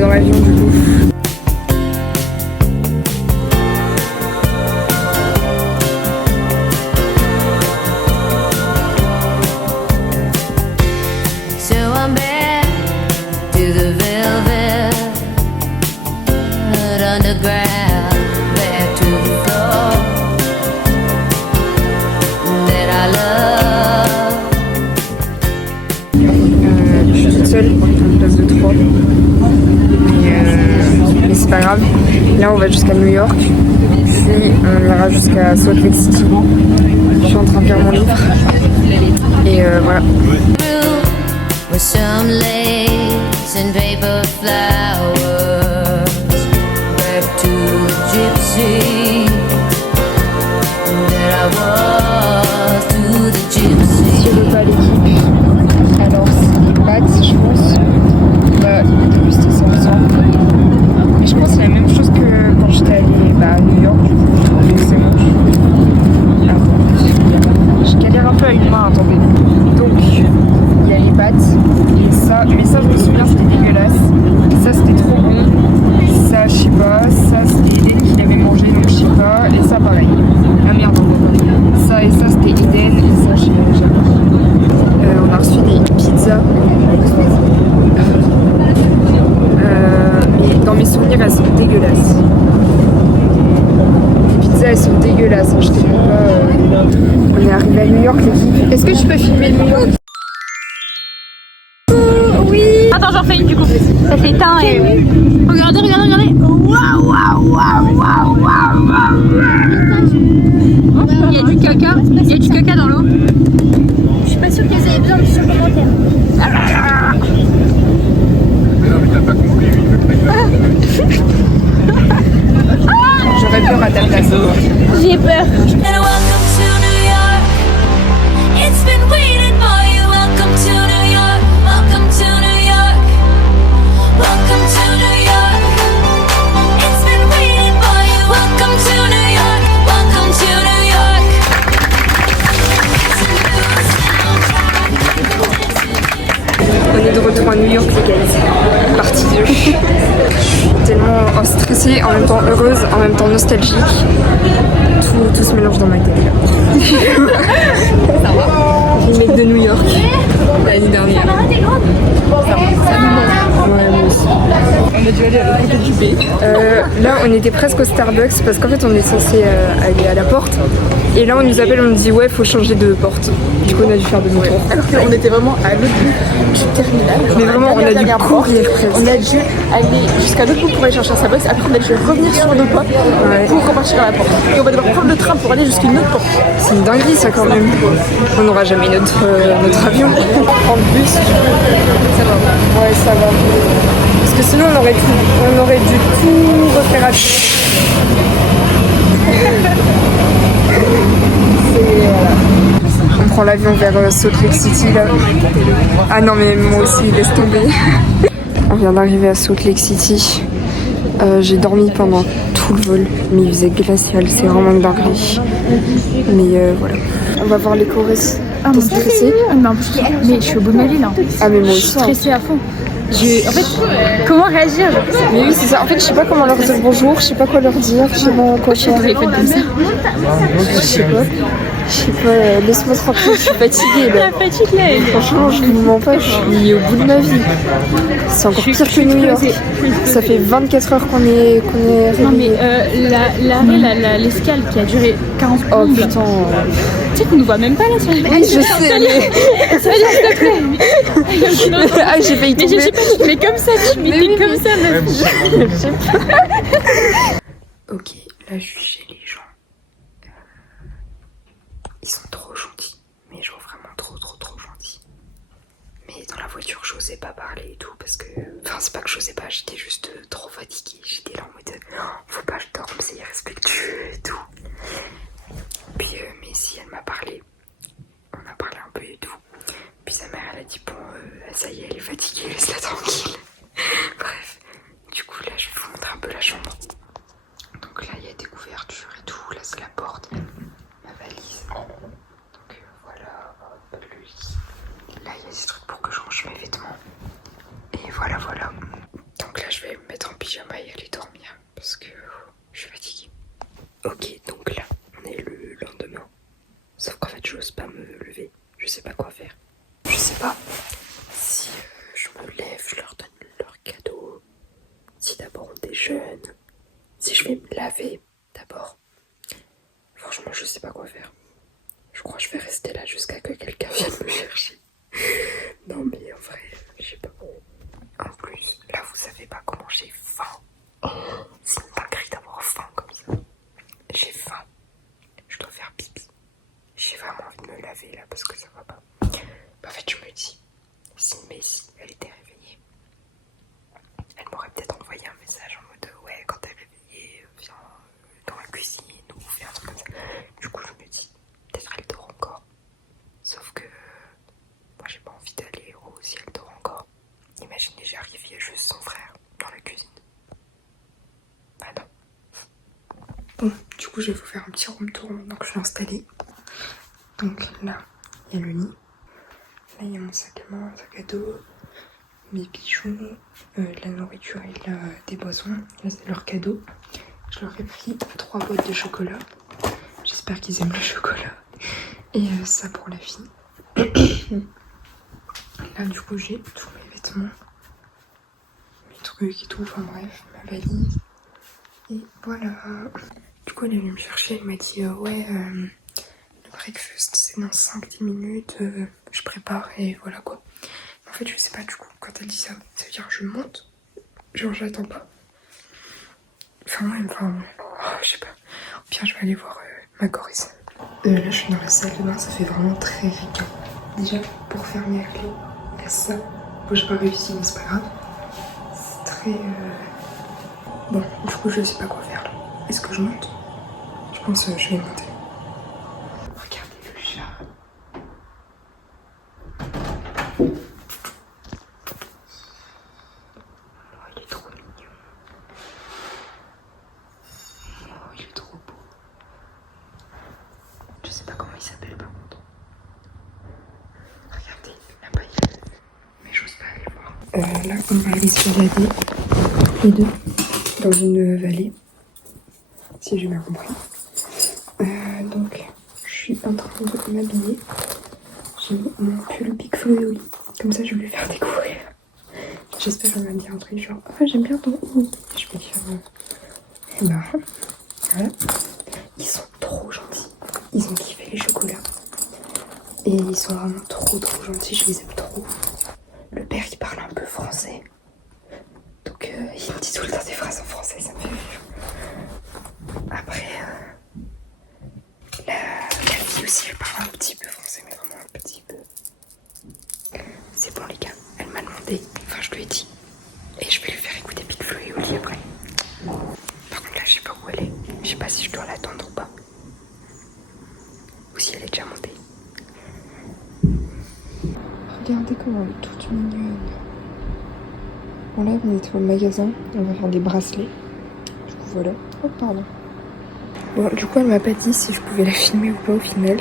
est dans l'avion du coup. Place de 3 mais c'est pas grave, là on va jusqu'à New York puis on ira jusqu'à Salt Lake City. Je suis en train de lire mon livre et voilà. Si je veux pas l'équipe, alors c'est Pat, je pense. Là, il était juste 100%. Mais je pense que c'est la même chose que quand j'étais allée à New York, du coup, je trouve que c'est moche. Attends, je galère un peu à une main, attendez. Donc, il y a les pâtes, et ça, mais ça, je me souviens, c'était dégueulasse. Ça, c'était trop bon. Ça, je sais pas. Ça, c'était Eden qui l'avait mangé, donc je sais pas. Et ça, pareil. Ah merde, ça et ça, c'était Eden, et ça, je sais pas. On a reçu des pizzas. Mais dans mes souvenirs, elles sont dégueulasses. Les pizzas, elles sont dégueulasses. Hein, je te dis pas. On est arrivé à New York, l'équipe. Est-ce que tu peux filmer New York? Oui. Attends, j'en fais une du coup. Ça s'éteint et... Regardez, regardez, regardez. Waouh, waouh, waouh, waouh, waouh. Il y a du caca. Il y a du caca dans l'eau. Je suis pas sûre qu'ils aient besoin de ce commentaire. J'aurais peur à ta place. J'ai peur. On est de retour à New York, les gars. Partie 2. Je suis tellement stressée, en même temps heureuse, en même temps nostalgique. Tout se mélange dans ma tête. Ça va. Remake de New York l'année dernière. Ça me ouais, moi aussi. On a dû aller à l'autre côté du B. Là, on était presque au Starbucks parce qu'en fait, on est censé aller à la porte. Et là, on nous appelle, on nous dit ouais, faut changer de porte. Du coup, on a dû faire demi-tour. Alors qu'on était vraiment à l'autre bout du terminal. Mais vraiment, on a dû courir presque. On a dû aller jusqu'à l'autre bout pour aller chercher un Starbucks. Après, on a dû revenir sur le pas pour repartir à la porte. Et on va devoir prendre le train pour aller jusqu'à une autre porte. C'est une dinguerie, ça, quand même. On n'aura jamais notre avion. On va prendre le bus. Ça va. Ouais, ça va. Parce que sinon, on aurait dû tout refaire à pied. Voilà. On prend l'avion vers Salt Lake City là. Ah non mais moi aussi laisse tomber. On vient d'arriver à Salt Lake City. J'ai dormi pendant tout le vol, mais il faisait glacial, c'est vraiment une dinguerie. Mais voilà. On va voir les choristes. T'es stressée? Mais je suis au bout de ma vie là. Ah mais moi Je aussi. suis stressée à fond. En fait, comment réagir? Mais oui c'est ça, en fait je sais pas comment leur dire bonjour, je sais pas quoi leur dire, je sais pas quoi faire. Comme ça. Je sais pas, laisse-moi tranquille, je suis fatiguée là. La fatigue là. Franchement je ne mens pas, je suis au bout de ma vie. C'est encore pire que New York. Ça fait 24 heures qu'on est réveillés. Non mais l'arrêt, l'escale qui a duré 40 Oh secondes. putain. Tu sais qu'on nous voit même pas là sur les Oui, je sais, mais... s'il te plaît. Ah, j'ai failli Mais tomber. je sais pas, tu mets comme ça, tu mets oui, comme ça, meuf. Ok, là je suis chez les gens. Ils sont trop gentils, mais genre vraiment trop gentils. Mais dans la voiture, j'osais pas parler et tout parce que... Enfin, c'est pas que j'osais pas, j'étais juste trop fatiguée. J'étais là en mode, faut pas que je dorme, c'est irrespectueux et tout. Puis, mais si elle m'a parlé, on a parlé un peu et tout. Puis sa mère, elle a dit, bon, ça y est, elle est fatiguée, laisse-la tranquille. Bref, du coup, là, je vais vous montrer un peu la chambre. Donc là, il y a des couvertures et tout. Là, c'est la porte, ma valise. Donc voilà, hop, le lit. Là, il y a des trucs pour que je range mes vêtements. Et voilà. Donc là, je je vais me mettre en pyjama et aller dormir parce que je suis fatiguée. Ok, donc là, on est le lendemain. Sauf qu'en fait, j'ose pas me lever. Je sais pas quoi faire. Je sais pas si je me lève, je leur donne leur cadeau. Si d'abord on déjeune. Si je vais me laver d'abord. Franchement, je sais pas quoi faire. Je crois que je vais rester là jusqu'à que quelqu'un vienne me chercher. Non mais en vrai, je sais pas. En plus, là vous savez pas comment j'ai faim. C'est une dinguerie d'avoir faim comme ça. J'ai faim. Je dois faire pipi. J'ai vraiment envie de me laver là parce que ça va pas. En fait, je me dis, si Messi, elle était réveillée, elle m'aurait peut-être envoyé un message en mode ouais, quand elle est réveillée, viens dans la cuisine ou fais un truc comme ça. Du coup, je me dis, peut-être elle dort encore. Sauf que moi, j'ai pas envie d'aller au si elle dort encore. Imaginez, j'arrive, il y a juste son frère dans la cuisine. Bah non. Bon, du coup, je vais vous faire un petit room tour maintenant que je l'ai installé. Donc là, il y a le lit. Là, il y a mon sac à main, un sac à dos, mes bijoux, la nourriture et des boissons. Là, c'est leur cadeau. Je leur ai pris 3 boîtes de chocolat. J'espère qu'ils aiment le chocolat. Et ça pour la fille. Là, du coup, j'ai tous mes vêtements, mes trucs et tout. Enfin bref, ma valise. Et voilà. Du coup, elle est venue me chercher. Elle m'a dit ouais, le breakfast c'est dans 5-10 minutes. Je prépare et voilà quoi. En fait, je sais pas du coup. Quand elle dit ça, ça veut dire que je monte. Genre, j'attends pas. Enfin, je sais pas. Au pire, je vais aller voir ma choriste. Là, je suis dans la salle de bain. Ça fait vraiment très ricain. Déjà, pour fermer la clé, il y a ça. Bon, j'ai pas réussi, mais c'est pas grave. C'est très... Bon, du coup, je sais pas quoi faire là. Est-ce que je monte? Je pense que je vais monter. Regardez le chat. Oh, il est trop mignon. Oh, il est trop beau. Je sais pas comment il s'appelle par contre. Regardez, là-bas il est. Mais j'ose pas aller voir. Là, on va aller se balader, les deux, dans une vallée. Si j'ai bien compris. Donc, je suis en train de m'habiller. J'ai mis mon pull Big Flo et Oli. Comme ça, je vais lui faire découvrir. J'espère qu'elle va me dire un truc genre ah, j'aime bien ton haut. Je vais dire bah, voilà. Ils sont trop gentils. Ils ont kiffé les chocolats. Et ils sont vraiment trop gentils. Je les aime trop. Le père, il parle un peu français. Donc, il me dit tout le temps des phrases en français. Ça me fait rire. Après, la fille aussi, elle parle un petit peu français, mais vraiment un petit peu. C'est bon les gars, elle m'a demandé, enfin je lui ai dit, et je vais lui faire écouter Big Flo et Oli après. Par contre là, je sais pas où elle est, je sais pas si je dois l'attendre ou pas. Ou si elle est déjà montée. Regardez comment elle est toute mignonne. Bon là, on était au magasin, on va faire des bracelets. Du coup voilà. Oh pardon. Bon, du coup, elle m'a pas dit si je pouvais la filmer ou pas au final.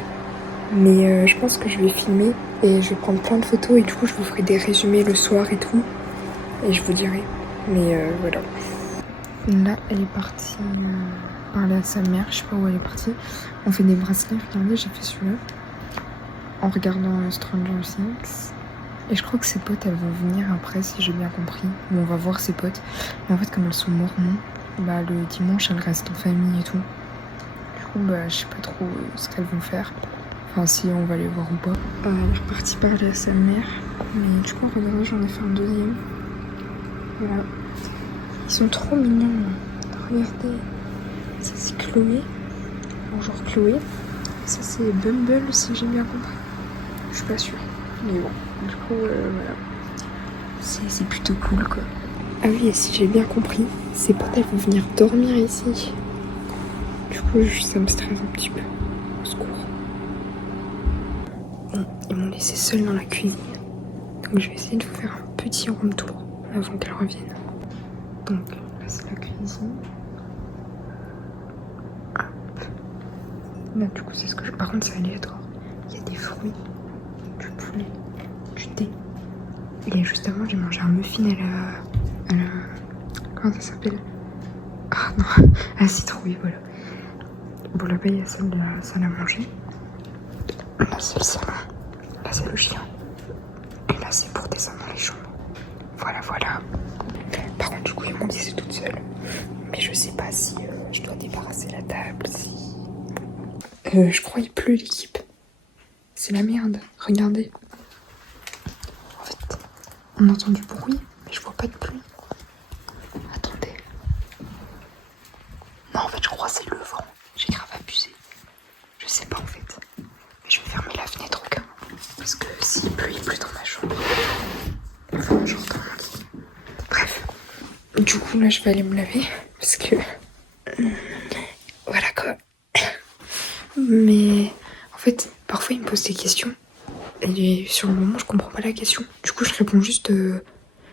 Mais je pense que je vais filmer et je vais prendre plein de photos et du coup, je vous ferai des résumés le soir et tout. Et je vous dirai. Mais voilà. Là, elle est partie parler à sa mère. Je sais pas où elle est partie. On fait des bracelets. Regardez, j'ai fait celui-là. En regardant Stranger Things. Et je crois que ses potes, elles vont venir après, si j'ai bien compris. Ou on va voir ses potes. Mais en fait, comme elles sont mormons, bah, le dimanche, elles restent en famille et tout. Bah, je sais pas trop ce qu'elles vont faire. Enfin, si on va les voir ou pas. Elle est repartie parler à sa mère. Mais du coup, regardez, j'en ai fait un deuxième. Voilà. Ils sont trop mignons. Regardez. Ça, c'est Chloé. Bonjour Chloé. Ça, c'est Bumble, si j'ai bien compris. Je suis pas sûre. Mais bon, du coup, voilà. C'est plutôt cool, quoi. Ah oui, et si j'ai bien compris, ses potes, elles vont venir dormir ici. Du coup, ça me stresse un petit peu. Au secours. Bon, ils m'ont laissé seule dans la cuisine. Donc, je vais essayer de vous faire un petit room tour avant qu'elle revienne. Donc, là, c'est la cuisine. Hop. Là, du coup, c'est ce que je... Par contre, c'est aléatoire. Il y a des fruits, du poulet, du thé. Et juste avant, j'ai mangé un muffin à Comment ça s'appelle? Ah non, la citrouille, voilà. Bon, là-bas, il y a celle de la salle à manger. Là, c'est le salon. Là, c'est le chien. Et là, c'est pour descendre dans les chambres. Voilà, voilà. Par contre, du coup, ils m'ont dit c'est toute seule. Mais je sais pas si je dois débarrasser la table, si... je crois qu'il pleut, l'équipe. C'est la merde, regardez. En fait, on entend du bruit, mais je vois pas de pluie. Attendez. Non, en fait, je crois que c'est le vent. J'ai grave abusé. Je sais pas, en fait. Mais je vais fermer la fenêtre au cas où. Parce que s'il pleut, il pleut dans ma chambre. Enfin, genre dans mon lit. Bref. Du coup, là, je vais aller me laver. Parce que... Voilà, quoi. Mais... En fait, parfois, il me pose des questions. Et sur le moment, je comprends pas la question. Du coup, je réponds juste...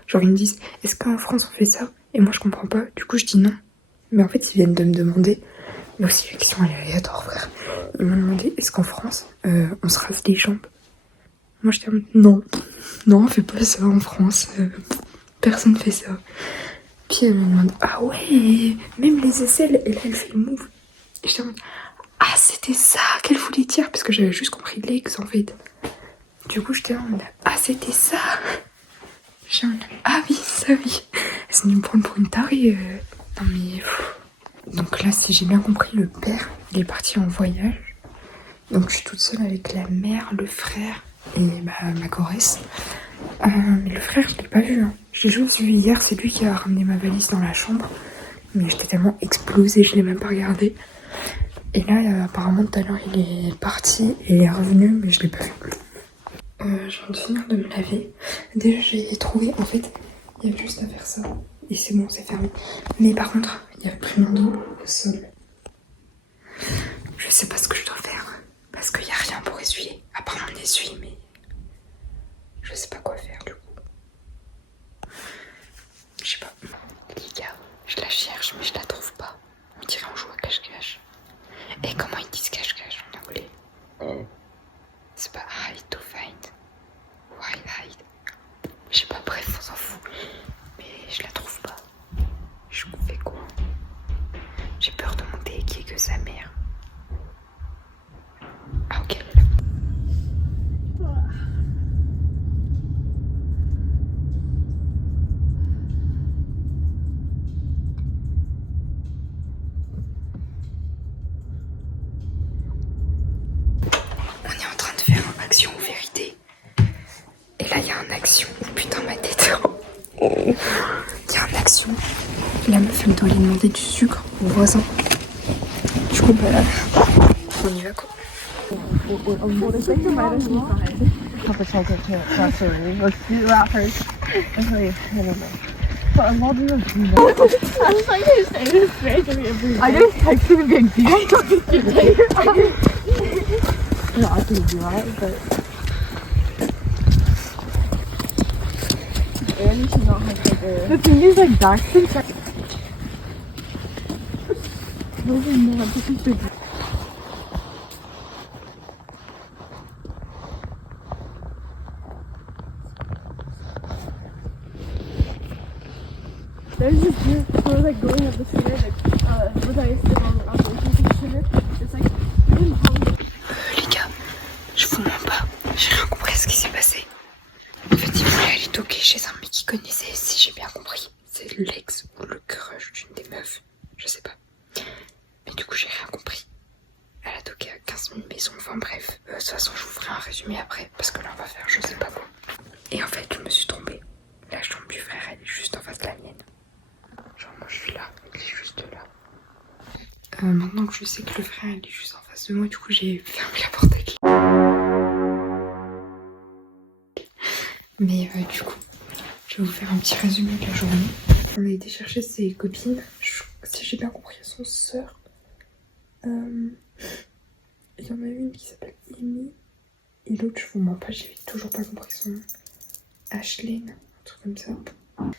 Genre, ils me disent, est-ce qu'en France, on fait ça? Et moi, je comprends pas. Du coup, je dis non. Mais en fait, ils viennent de me demander... Mais aussi, la question, elle est aléatoire, frère. Ils m'ont demandé, est-ce qu'en France, on se rase les jambes? Moi, je dis, non. Non, on fait pas ça en France. Personne fait ça. Puis elle me demande, ah ouais, même les aisselles. Et là, elle fait le move. Et je dis, ah, c'était ça qu'elle voulait dire. Parce que j'avais juste compris l'ex, en fait. Du coup, j'étais en mode, ah, c'était ça. J'étais en mode, ah oui, ça oui. Elle s'est venue me prendre pour une tarée. Non, mais... Donc là, si j'ai bien compris, le père, il est parti en voyage. Donc je suis toute seule avec la mère, le frère et ma choresse. Mais le frère, je l'ai pas vu. Hein. Je l'ai juste vu hier, c'est lui qui a ramené ma valise dans la chambre. Mais j'étais tellement explosée, je l'ai même pas regardé. Et là, apparemment, tout à l'heure, il est parti et il est revenu, mais je l'ai pas vu. Je viens de finir de me laver. Déjà, j'ai trouvé, en fait, il y avait juste à faire ça. Et c'est bon, c'est fermé. Mais par contre, il y a plein d'eau au sol. Je sais pas ce que je dois faire. Parce qu'il n'y a rien pour essuyer. À part mon essuie, mais... Je sais pas quoi faire, du coup. Je sais pas. Les gars, je la cherche, mais je la trouve pas. On dirait on joue à cache-cache. Et comment ils disent cache-cache en anglais? C'est pas hide to find. Ou hide. Je sais pas, bref, on s'en fout. Mais je la trouve pas. Je fais quoi? J'ai peur de monter et qu'il n'y ait que sa mère. Ah ok, elle est là. On est en train de faire un action ou vérité. Et là il y a un action. Oh putain ma tête. Il y a un action. La meuf elle doit aller demander du sucre au voisin. Du coup bah là, on y va quoi. The thing is, like, Daxton. There's this view, so like going up the sugar, like, what I used to call the sugar, it's like, Les gars, je vous mens pas, j'ai rien compris à ce qui s'est passé. En fait, il voulait aller toquer chez un mec qu'il connaissait, si j'ai bien compris. C'est l'ex ou le crush d'une des meufs, je sais pas. Mais du coup, j'ai rien compris. Elle a toqué à 15 000 maisons, enfin bref. De toute façon, je vous ferai un résumé après, parce que là, on va faire je sais pas quoi. Et en fait, je me suis trompée. La chambre du frère, elle est juste en face de la mienne. Genre, moi, je suis là, elle est juste là. Maintenant que je sais que le frère, il est juste en face de moi, du coup, j'ai fermé la porte à clé. Mais du coup, je vais vous faire un petit résumé de la journée. On a été chercher ses copines. Si j'ai bien compris, elles sont sœurs. Il y en a une qui s'appelle Amy. Et l'autre, je vous mens pas, j'ai toujours pas compris son nom. Ashlyn, un truc comme ça.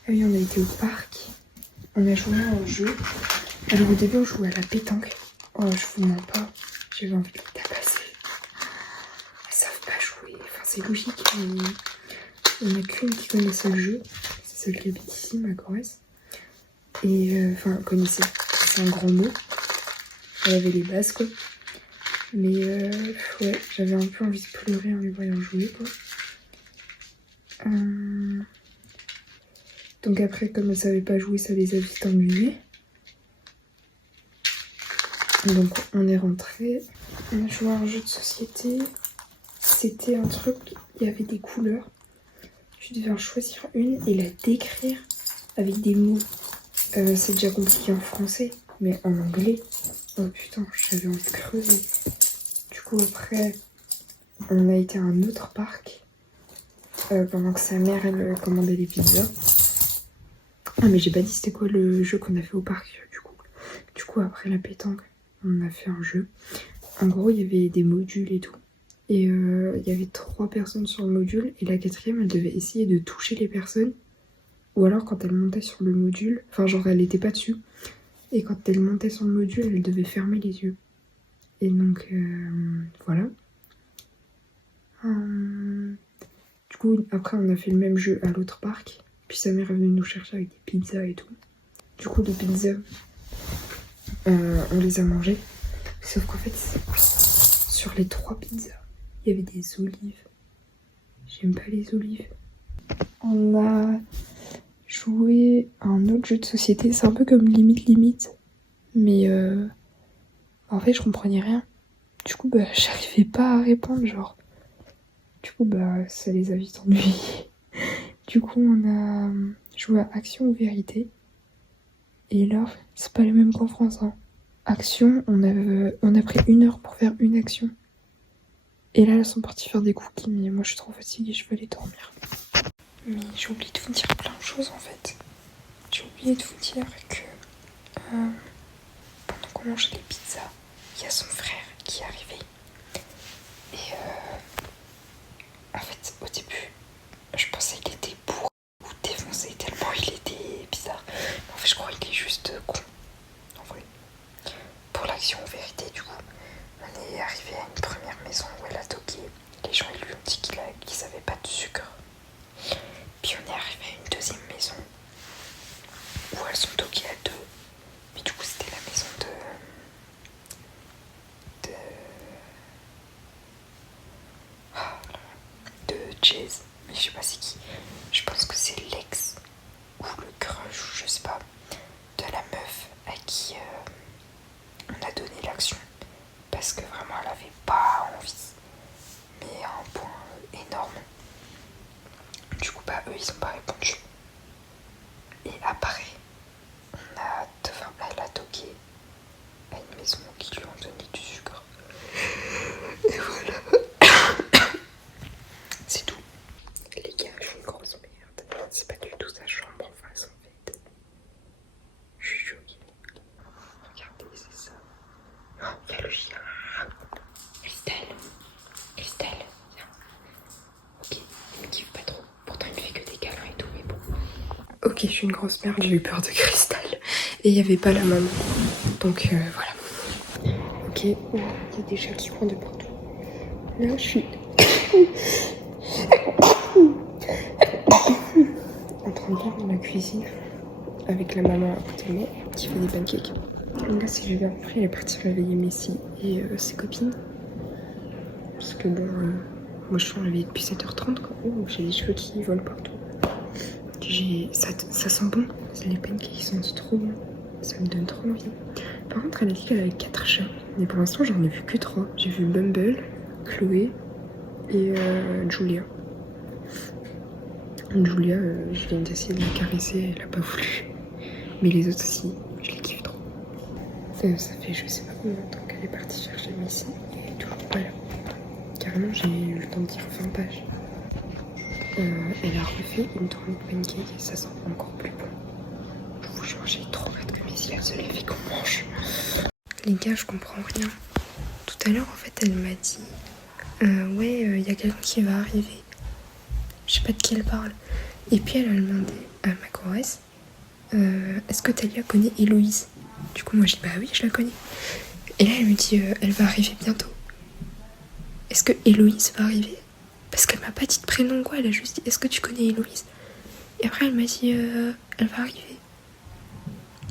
Et oui, on a été au parc. On a joué à un jeu. Alors au début, on jouait à la pétanque. Oh, je vous mens pas, j'avais envie de les tabasser. Elles savent pas jouer. Enfin, c'est logique. Il n'y en a qu'une qui connaissait le jeu. C'est celle qui habite ici, ma choresse. Et enfin, connaissait, c'est un grand mot. Elle avait les bases quoi. Mais ouais, j'avais un peu envie de pleurer en les voyant jouer quoi. Donc après, comme elle savait pas jouer, ça les a vite ennuyés. Donc on est rentré, on a joué à un jeu de société. C'était un truc, il y avait des couleurs. Tu devais en choisir une et la décrire avec des mots. C'est déjà compliqué en français, mais en anglais, oh putain, j'avais envie de crever. Du coup après, on a été à un autre parc pendant que sa mère elle commandait les pizzas. Ah mais j'ai pas dit c'était quoi le jeu qu'on a fait au parc du coup. Du coup après la pétanque, on a fait un jeu. En gros il y avait des modules et tout. Et il y avait 3 personnes sur le module et la 4e elle devait essayer de toucher les personnes. Ou alors quand elle montait sur le module, enfin genre elle était pas dessus. Et quand elle montait sur le module, elle devait fermer les yeux. Et donc voilà. Du coup après on a fait le même jeu à l'autre parc. Puis sa mère est venue nous chercher avec des pizzas et tout. Du coup les pizzas, on les a mangées. Sauf qu'en fait, sur les 3 pizzas, il y avait des olives. J'aime pas les olives. On a joué à un autre jeu de société. C'est un peu comme limite. Mais en fait, je comprenais rien. Du coup, bah, j'arrivais pas à répondre, genre. Du coup, bah, ça les a vite ennuyés. Du coup, on a joué à Action ou Vérité. Et là, c'est pas les mêmes qu'en France. Hein. Action, on a pris 1 heure pour faire une action. Et là, elles sont parties faire des cookies, mais moi je suis trop fatiguée, je vais aller dormir. Mais j'ai oublié de vous dire plein de choses en fait. J'ai oublié de vous dire que pendant qu'on mangeait les pizzas, il y a son frère qui est arrivé. Et en fait, au début, je pensais qu'il était bourré ou défoncé tellement il était bizarre. Mais en fait, je crois qu'il est juste con. En vrai. Pour l'action en vérité, du coup, on est arrivé à une première maison où elle a toqué. Les gens ils lui ont dit qu'ils n'avaient pas de sucre. Puis on est arrivé à une deuxième maison où elles sont toquées à 2. Mais du coup, c'était la maison de Jazz. Mais je sais pas c'est qui. Je pense que c'est l'ex ou le crush, ou je sais pas, de la meuf à qui on a donné l'action. Parce que vraiment elle avait pas envie, mais à un point énorme. Du coup bah eux ils ont pas répondu. Et après elle a toqué à une maison qui lui ont donné du sucre. Et voilà. C'est tout. Les gars, je suis une grosse merde. C'est pas du tout sa chambre en face en fait. Je suis choquée. Regardez, c'est ça. Oh, il y a le chien. Christelle, viens. Ok, il me kiffe pas trop. Pourtant, il me fait que des câlins et tout, mais bon. Ok, je suis une grosse merde, j'ai eu peur de Christelle. Et il n'y avait pas la maman. Donc voilà. Ok, il y a des chats qui courent de partout. Là, je suis en train de faire dans la cuisine avec la maman à côté de moi qui fait des pancakes. Là, si j'ai bien compris, elle est partie réveiller Messi et ses copines. Parce que bon, moi je suis réveillée depuis 7h30 quoi. Oh, j'ai les cheveux qui volent partout. Ça sent bon. Les pancakes sentent trop bon. Ça me donne trop envie. Par contre, elle a dit qu'elle avait 4 chats. Mais pour l'instant, j'en ai vu que 3. J'ai vu Bumble, Chloé et Julia. Julia, je viens d'essayer de la caresser, elle a pas voulu. Mais les autres aussi, je les kiffe trop. Ça fait je sais pas combien de temps qu'elle est partie chercher Messi et toujours pas là. Carrément, j'ai eu le temps de dire 20 pages. Elle a refait une tournée de pancakes et ça sent encore plus bon. Je vous jure, j'ai trop hâte que Messi elle se lève et qu'on mange. Les gars, je comprends rien. Tout à l'heure, en fait, elle m'a dit ouais, y a quelqu'un qui va arriver. Je sais pas de qui elle parle. Et puis elle a demandé à ma choresse est-ce que Talia connaît Héloïse? Du coup, moi je dis bah oui, je la connais. Et là, elle me dit elle va arriver bientôt. Est-ce que Héloïse va arriver? Parce qu'elle m'a pas dit de prénom quoi, elle a juste dit est-ce que tu connais Héloïse? Et après, elle m'a dit elle va arriver.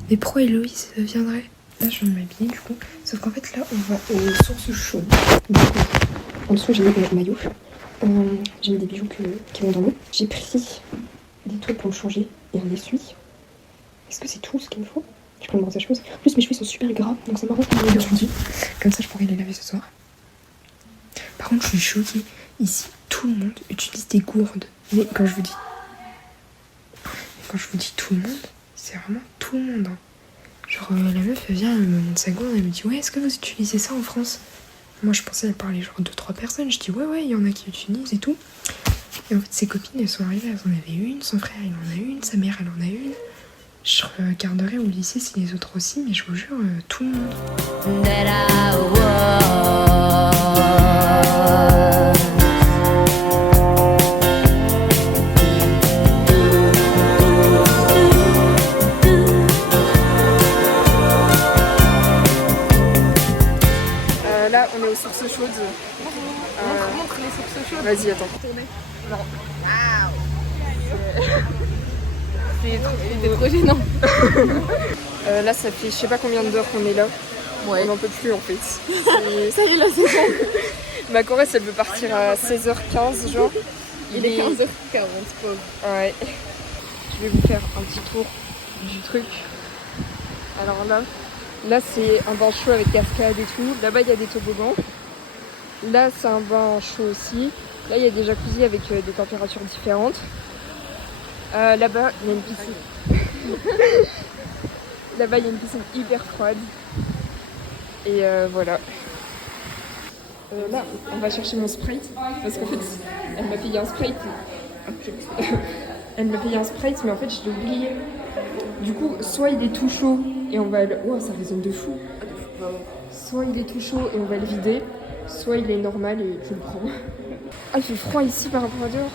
Mais pourquoi Héloïse viendrait? Là, je viens de m'habiller du coup. Sauf qu'en fait, là, on va aux sources chaudes. Du coup, en dessous, j'ai mis mon maillot. J'ai mis des bijoux qui vont dans l'eau. J'ai pris des toiles pour me changer et un essuie. Est-ce que c'est tout ce qu'il me faut? Je peux me brosser la chose. En plus, mes cheveux sont super gras, donc ça m'arrange pour les aujourd'hui. Comme ça, je pourrais les laver ce soir. Par contre, je suis choquée. Ici, tout le monde utilise des gourdes. Mais quand je vous dis tout le monde, c'est vraiment tout le monde. Hein. Genre, la meuf, elle vient, elle me montre sa gourde, elle me dit ouais, est-ce que vous utilisez ça en France? Moi, je pensais elle parlait genre 2-3 personnes. Je dis ouais, il y en a qui utilisent et tout. Et en fait, ses copines, elles sont arrivées, elles en avaient une, son frère, il en a une, sa mère, elle en a une. Je regarderai au lycée si les autres aussi, mais je vous jure, tout le monde. Là, on est aux sources chaudes. Montre les sources chaudes. Vas-y, attends. Waouh. C'est trop gênant. Là, ça fait je sais pas combien d'heures qu'on est là. Ouais. On n'en peut plus en fait. Ça y est, là, c'est bon. Ma choresse, elle veut partir à 16h15, genre. Il est 15h40, pauvre. Ouais. Je vais vous faire un petit tour du truc. Alors là c'est un bain chaud avec cascade et tout. Là-bas, il y a des toboggans. Là, c'est un bain chaud aussi. Là, il y a des jacuzzis avec des températures différentes. Là-bas, il y a une piscine. Là-bas, il y a une piscine hyper froide. Et voilà. Là, on va chercher mon Sprite. Parce qu'en fait, elle m'a payé un Sprite. Elle m'a payé un Sprite, mais en fait, je l'ai oublié. Du coup, soit il est tout chaud et on va le... Wow, ça résonne de fou. Soit il est tout chaud et on va le vider. Soit il est normal et je le prends. Ah, il fait froid ici par rapport à dehors.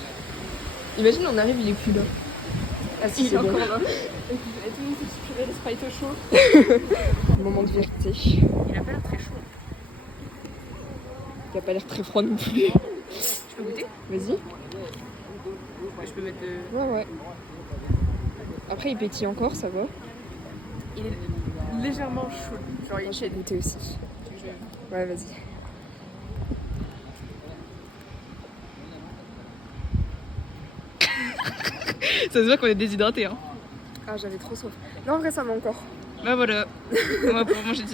Imagine, on arrive, il est plus là. Ah si, il est encore là. Et tout le monde s'est suspiré les Sprites au chaud. Moment de vérité. Il a pas l'air très chaud. Il a pas l'air très froid non plus. Je peux goûter? Vas-y. Ouais, je peux mettre de... Ouais. Après, il pétille encore, ça va. Il est légèrement chaud. Genre, il est goûter aussi. Ouais, vas-y. Ça se voit qu'on est déshydraté, hein. Ah, j'avais trop soif. Non, en vrai, ça va encore. Bah voilà. On va pouvoir manger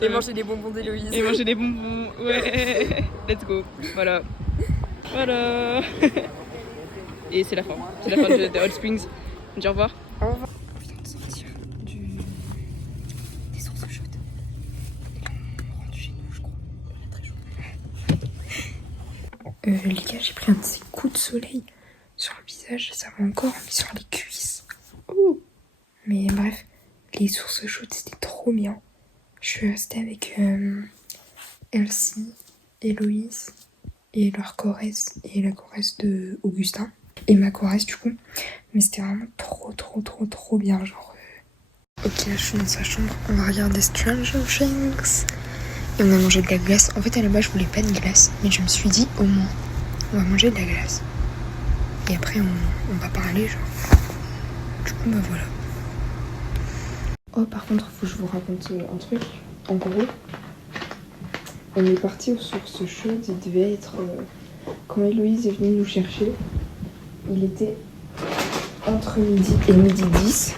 Et manger des bonbons d'Héloïse. Et manger des bonbons. Ouais. Let's go. Voilà. Et c'est la fin. C'est la fin de Hot Springs. On dit au revoir. Au revoir. On vient de sortir des sources chaudes. Et là, on rentre chez nous, je crois. Il est très chaud. Les gars, j'ai pris un de ces coups de soleil sur le visage. Ça va encore, mais sur les cuisses. Ouh. Mais bref, les sources chaudes, c'était trop bien. Je suis restée avec Elsie, Héloïse et leur choresse et la choresse de Augustin. Et ma choresse du coup. Mais c'était vraiment trop bien. Genre. Ok, je suis dans sa chambre. On va regarder Stranger Things. Et on a mangé de la glace. En fait, à la base, je voulais pas de glace. Mais je me suis dit, au moins, on va manger de la glace. Et après, on va parler, genre. Du coup, bah voilà. Oh, par contre, faut que je vous raconte un truc. En gros, on est parti aux sources chaudes. Il devait être... quand Héloïse est venue nous chercher, il était entre midi et midi 10.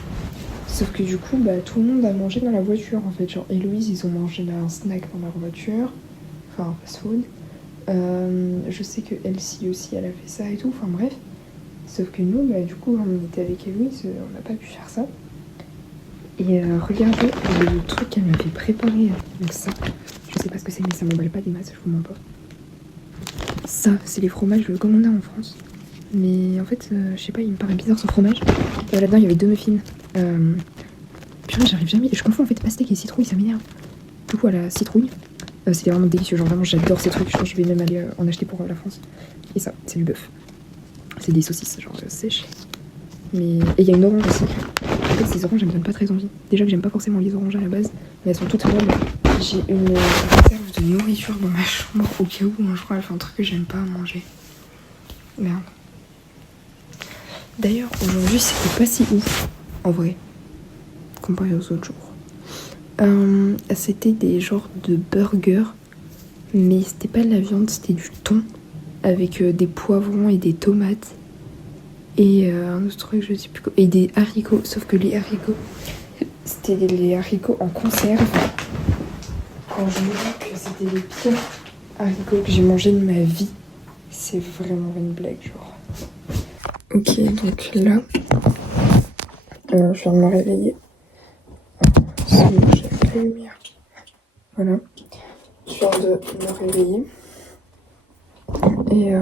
Sauf que du coup, bah, tout le monde a mangé dans la voiture, en fait. Genre, Héloïse, ils ont mangé un snack dans leur voiture. Enfin, un fast-food. Je sais que Elsie aussi, elle a fait ça et tout. Enfin, bref. Sauf que nous, bah, du coup, on était avec Héloïse, on n'a pas pu faire ça. Et regardez le truc qu'elle m'avait préparé. Donc ça, je sais pas ce que c'est, mais ça m'emballe pas des masses, je vous mens pas. Ça, c'est les fromages comme on a en France. Mais en fait, je sais pas, il me paraît bizarre ce fromage. Là-dedans, il y avait 2 muffins. Putain, j'arrive jamais. Je confonds en fait pastèque et citrouille, ça m'énerve. Du coup, à la citrouille, c'était vraiment délicieux. Genre, vraiment, j'adore ces trucs. Je pense que je vais même aller en acheter pour la France. Et ça, c'est du bœuf. C'est des saucisses, genre sèches. Mais... Et il y a une orange aussi. En fait, ces oranges, elles me donnent pas très envie. Déjà que j'aime pas forcément les oranges à la base, mais elles sont toutes molles. J'ai une réserve de nourriture dans ma chambre au cas où un jour elle fait un truc que j'aime pas manger. Merde. D'ailleurs, aujourd'hui, c'était pas si ouf, en vrai. comparé aux autres jours. C'était des genres de burgers, mais c'était pas de la viande, c'était du thon avec des poivrons et des tomates et un autre truc, je sais plus quoi, et des haricots, sauf que les haricots, c'était les haricots en conserve. Quand je me dis que c'était les pires haricots que j'ai mangé de ma vie, c'est vraiment une blague, genre. Ok, donc là, je viens de me réveiller. C'est bon, j'ai la lumière. Voilà, je viens de me réveiller. Et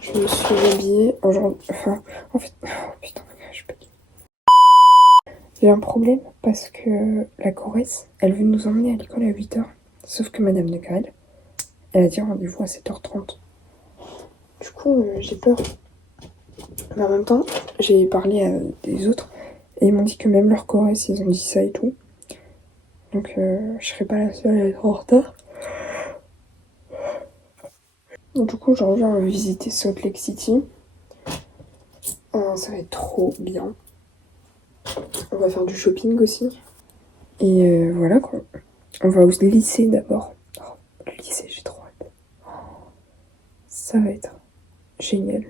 je me suis habillée aujourd'hui. Enfin, en fait, oh putain, je suis pas. J'ai un problème parce que la choresse, elle veut nous emmener à l'école à 8h. Sauf que Madame de Grelle, elle a dit rendez-vous à 7h30. Du coup, j'ai peur. Mais en même temps, j'ai parlé à des autres et ils m'ont dit que même leur choresse, ils ont dit ça et tout. Donc, je serai pas la seule à être en retard. Du coup, j'ai envie de visiter Salt Lake City. Ça va être trop bien. On va faire du shopping aussi. Et voilà quoi. On va au lycée d'abord. Oh, le lycée, j'ai trop hâte. Ça va être génial.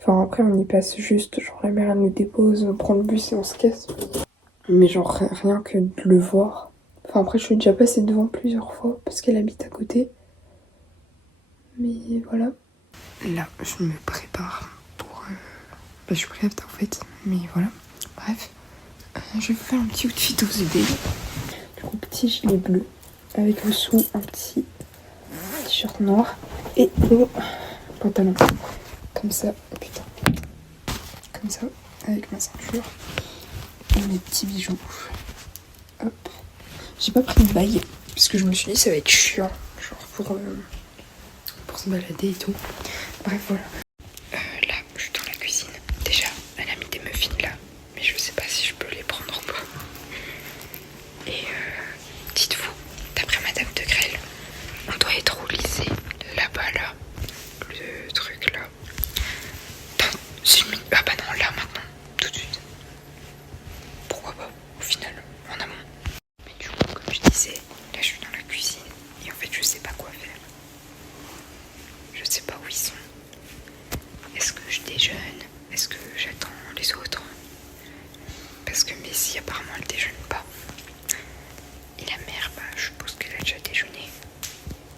Enfin, après, on y passe juste. Genre, la mère, elle nous dépose, on prend le bus et on se casse. Mais genre, rien que de le voir. Enfin, après, je suis déjà passée devant plusieurs fois parce qu'elle habite à côté. Mais voilà. Là, je me prépare pour... je suis prête en fait, mais voilà. Bref, je vais vous faire un petit outfit aux idées. Du coup, petit gilet bleu avec dessous un petit t-shirt noir et le pantalon. Comme ça, putain. Comme ça, avec ma ceinture et mes petits bijoux. Hop. J'ai pas pris de bague parce que je me suis dit ça va être chiant, genre pour se balader et tout. Bref, voilà. Là, je suis dans la cuisine. Déjà, elle a mis des muffins là, mais je sais pas si je peux les prendre ou pas. Et dites-vous, d'après Madame de Grelle, on doit être au lycée, là-bas, là, le truc là. Dans une minute. Ah bah non, là, maintenant, tout de suite. Pourquoi pas, au final, en amont. Mais du coup, comme je disais, là, je suis dans la cuisine, et en fait, je sais pas quoi faire. Je sais pas où ils sont. Est-ce que je déjeune? Est-ce que j'attends les autres? Parce que Messi apparemment elle déjeune pas. Et la mère, bah je suppose qu'elle a déjà déjeuné.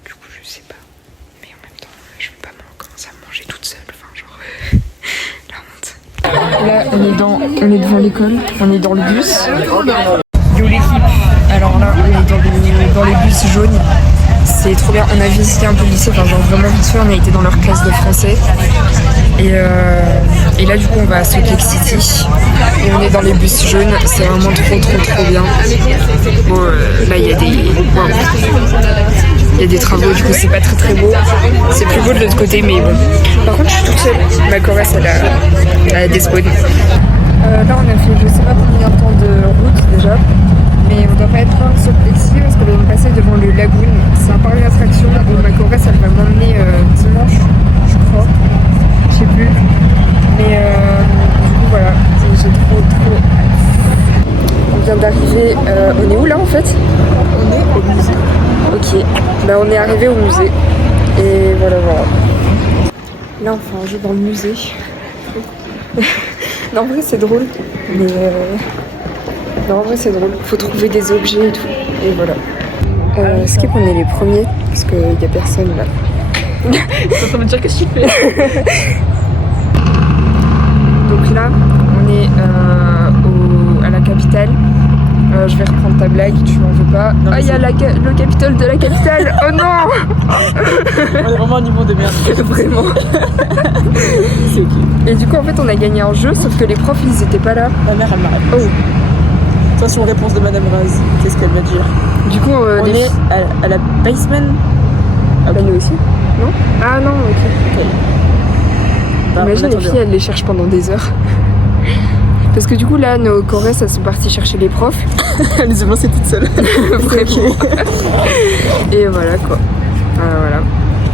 Du coup je sais pas. Mais en même temps je vais pas commencer à manger toute seule. Enfin genre la honte. Là on est devant l'école, on est dans le bus. Yo l'équipe. Alors là on est dans les bus jaunes. C'est trop bien, on a visité un peu le lycée, enfin genre vraiment vite fait, on a été dans leur classe de français. Et là du coup on va à Salt Lake City et on est dans les bus jaunes, c'est vraiment trop bien. Bon là il y a des travaux, du coup c'est pas très beau. C'est plus beau de l'autre côté mais bon. Par contre je suis toute seule, ma choresse elle a des spawns. Là on a fait je sais pas combien de temps de route déjà. Mais on doit pas être loin de Salt Lake City parce que là on est passé devant le lagoon. C'est un parc d'attractions où ma choresse elle va m'emmener dimanche, je crois. Je sais plus. Mais du coup voilà, j'ai trop hâte. On vient d'arriver. On est où là en fait? On est au musée. Ok, bah on est arrivé au musée. Et voilà. Là on fait un jeu dans le musée. Non, en vrai c'est drôle. Mais non, en vrai c'est drôle, faut trouver des objets et tout, et voilà. Skip, on est les premiers, parce qu'il y a personne là. Ça veut dire que je suis fait. Donc là, on est à la capitale. Je vais reprendre ta blague, tu m'en veux pas. Ah, il y a le Capitole de la capitale. Oh non. On est vraiment un niveau de merde. Vraiment. C'est ok. Et du coup, en fait, on a gagné un jeu, sauf que les profs, ils étaient pas là. Ma mère, elle m'a répondu. Oh. Attention, réponse de Madame Raz. Qu'est-ce qu'elle va dire? Du coup, on est à la basement. Ah bah nous aussi, non? Ah non, ok. Bah, imagine les filles, elles les cherchent pendant des heures. Parce que du coup là, nos choresses, elles sont parties chercher les profs. Elles ont lancé toutes seules. Vraiment. Et voilà quoi. Voilà.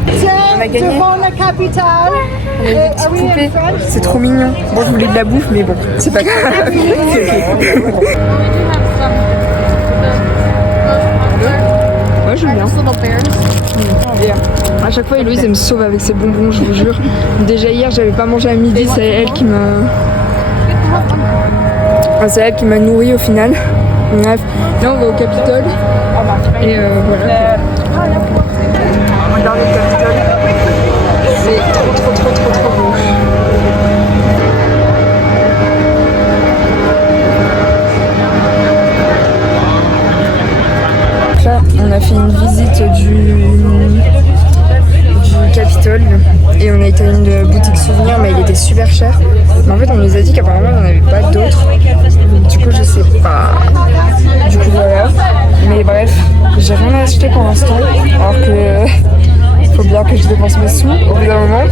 On a gagné. On a eu des petites poupées. C'est trop mignon. Bon, je voulais de la bouffe, mais bon, c'est pas grave. C'est ok. Ouais, j'aime bien. À chaque fois, Héloïse, elle me sauve avec ses bonbons, je vous jure. Déjà hier, j'avais pas mangé à midi, c'est elle qui m'a... Enfin, c'est elle qui m'a nourri au final. Bref, là on va au Capitole. Et voilà. Regardez le Capitole. C'est trop beau. Là, on a fait une visite du Capitole et on a été à une boutique souvenir, mais il était super cher. Mais en fait, on nous a dit qu'apparemment il n'y en avait pas d'autres. Du coup, je sais pas. Du coup, voilà. Mais bref, j'ai rien acheté pour l'instant, alors que faut bien que je dépense mes sous au bout d'un moment.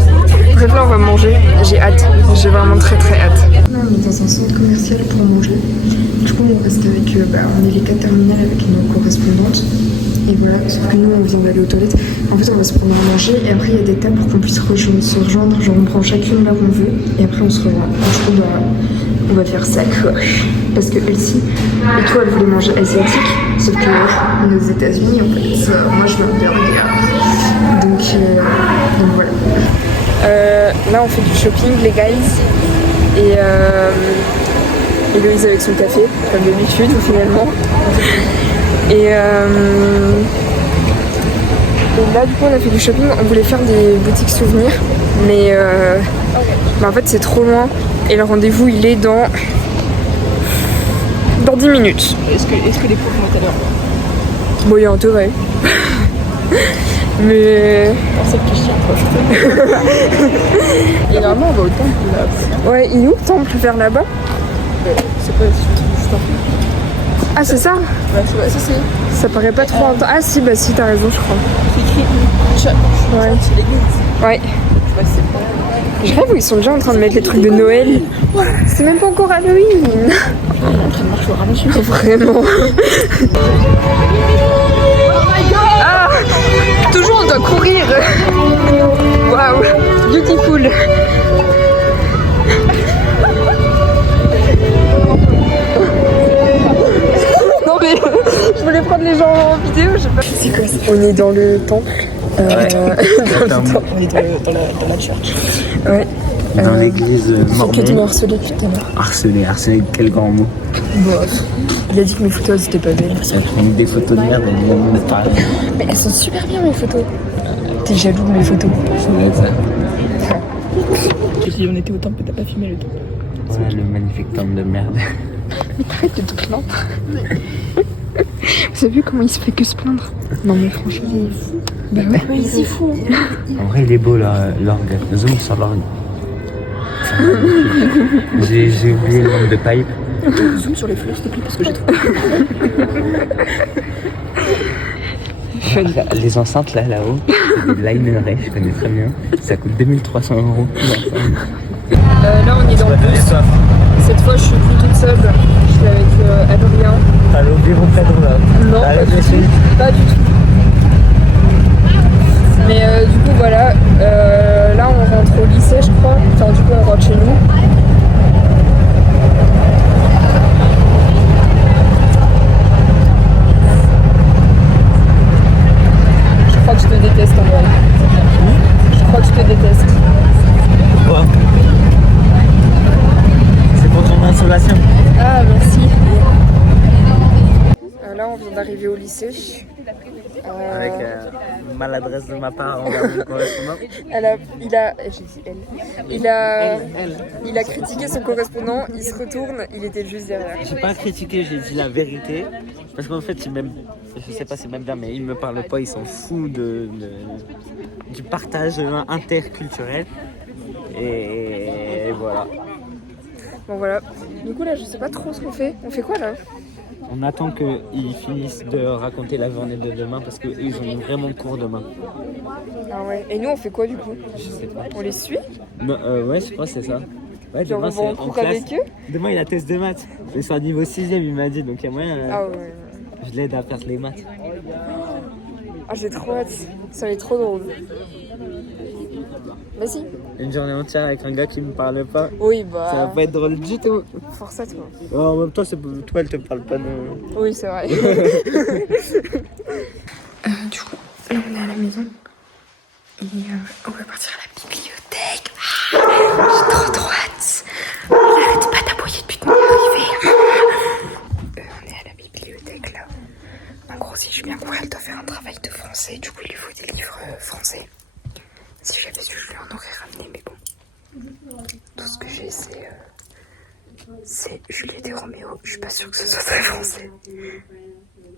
Bref, là, on va manger. J'ai hâte. J'ai vraiment très hâte. Là, on est dans un centre commercial pour manger. Du coup, on reste avec, on est les 4 terminales avec nos correspondantes. Et voilà, sauf que nous, on vient d'aller aux toilettes. En fait, on va se prendre à manger et après, il y a des tables pour qu'on puisse se rejoindre. Genre, on prend chacune là où on veut et après, on se rejoint. Du coup, on va faire ça quoi. Parce que Elsie, et toi, elle voulait manger asiatique. Sauf que nos États-Unis, en fait, moi, je veux un burger. Donc voilà. Là, on fait du shopping, les guys. Et Héloïse avec son café, comme d'habitude, finalement. Et là, du coup, on a fait du shopping. On voulait faire des boutiques souvenirs, mais en fait, c'est trop loin. Et le rendez-vous, il est dans 10 minutes. Est-ce que les profs vont être à l'heure? Bon, il y a intérêt. Mais... Dans cette question, quoi. Et normalement, on va au temple, là. Ouais, il est où le temple vers là-bas? C'est pas juste Ah, c'est ça? Ouais, ça c'est... Ça paraît pas trop intense. Ah si, bah si, t'as raison, je crois. C'est écrit Ouais. c'est l'église. Ouais. Ouais, c'est pas... Je rêve où ils sont déjà en train de mettre les trucs de Noël. C'est même pas encore Halloween. En train de marcher au ralenti. Vraiment. Ah, toujours on doit courir. Waouh, beautiful. Non mais je voulais prendre les gens en vidéo, je sais pas. C'est quoi ça? On est dans le temple. On est dans la church. Ouais. Dans l'église C'est que tu m'as mormon. harcelé depuis tout à l'heure. Harcelé, quel grand mot. Bof. Il a dit que mes photos étaient pas belles. On met des photos de merde, on met pas. Mais elles sont super bien mes photos. T'es jaloux de mes photos. C'est ça. Et puis on était au temple et t'as pas filmé le temple. Ouais, le magnifique temple de merde. Mais arrête de te plaindre. Vous avez vu comment il se fait que se plaindre? Non mais franchement, il est fou. Bah ouais, il est fou. En vrai, il est beau l'orgue. Zoom sur l'orgue. J'ai oublié le nombre de pipes. Zoom sur les fleurs s'il te plaît parce que j'ai trop. Les enceintes là-haut, c'est des linerets, je connais très bien. Ça coûte 2300 €. Là on est dans le bus. Cette fois je suis plus toute seule. Je suis avec Adrien. T'as le bureau cadre là. Non, pas du tout. Mais du coup voilà, là on rentre au lycée je crois. Enfin du coup on rentre chez nous. Je crois que je te déteste en vrai. Je crois que je te déteste. Pourquoi? C'est pour ton insolation. Ah merci. Là on vient d'arriver au lycée. Avec maladresse de ma part envers mon correspondant. Il a critiqué son correspondant, il se retourne, il était juste derrière. J'ai pas critiqué, j'ai dit la vérité. Parce qu'en fait, je sais pas, c'est même bien, mais ils me parlent pas, ils s'en foutent du partage interculturel. Et voilà. Bon voilà. Du coup là je sais pas trop ce qu'on fait. On fait quoi là? On attend qu'ils finissent de raconter la journée de demain parce qu'eux ils ont vraiment cours demain. Ah ouais. Et nous on fait quoi du coup? Je sais pas. On les suit? Non, ouais, je crois que c'est ça. Ouais, Genre demain on va en c'est en cours classe. avec eux? Demain il a test de maths. C'est sur niveau 6ème, il m'a dit, donc il y a moyen. Ah ouais. Je l'aide à faire les maths. Ah j'ai trop hâte. Ça va être trop drôle. Vas-y. Une journée entière avec un gars qui me parle pas. Oui, Ça va bah. pas être drôle du tout. Force à toi. En même temps, toi, elle te parle pas. Non. Oui, c'est vrai. Du coup, là on est à la maison. Et on va partir à la bibliothèque. J'ai trop hâte. On n'arrête pas d'aboyer depuis qu'on est arrivé. On est à la bibliothèque là. En gros, si j'ai bien compris, elle doit faire un travail de français. Du coup, il lui faut des livres français. Si j'avais su, je lui en aurais ramené, mais bon. Tout ce que j'ai, c'est Juliette et Roméo. Je suis pas sûre que ce soit très français.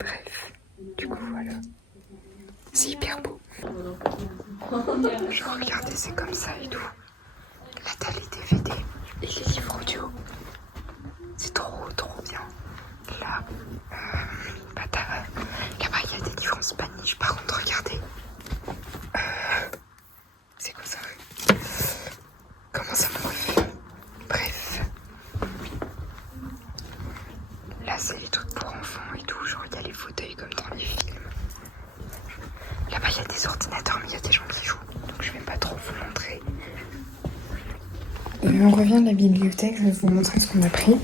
Bref, du coup, voilà. C'est hyper beau. Genre, regardez, c'est comme ça et tout. Là, t'as les DVD et les livres audio. C'est trop bien. Là, là-bas, il y a des livres en spanish. Par contre, regardez. C'est quoi ça? Comment ça me refait? Bref. Là, c'est les trucs pour enfants et tout. Genre, il y a les fauteuils comme dans les films. Là-bas, il y a des ordinateurs, mais il y a des gens qui jouent. Donc, je vais pas trop vous montrer. On revient de la bibliothèque. Je vais vous montrer ce qu'on a pris.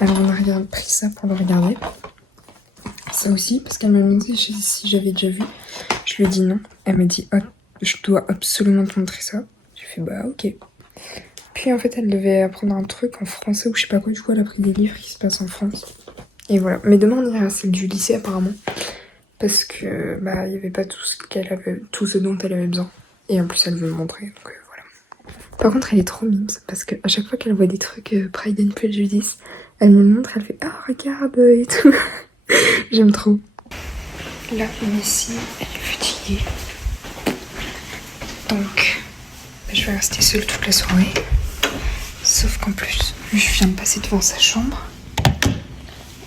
Alors, on a pris ça pour le regarder. Ça aussi, parce qu'elle m'a demandé si j'avais déjà vu. Je lui ai dit non. Elle m'a dit, oh, je dois absolument te montrer ça. J'ai fait, bah, ok. Puis, en fait, elle devait apprendre un truc en français ou je sais pas quoi. Du coup, elle a pris des livres qui se passent en France. Et voilà. Mais demain, on ira à celle du lycée, apparemment. Parce que bah il y avait pas tout ce dont elle avait besoin. Et en plus elle veut me montrer, donc voilà. Par contre elle est trop mimes parce que à chaque fois qu'elle voit des trucs Pride and Prejudice, elle me montre, elle fait ah regarde et tout. J'aime trop. Là ici elle est fatiguée. Donc je vais rester seule toute la soirée. Sauf qu'en plus je viens de passer devant sa chambre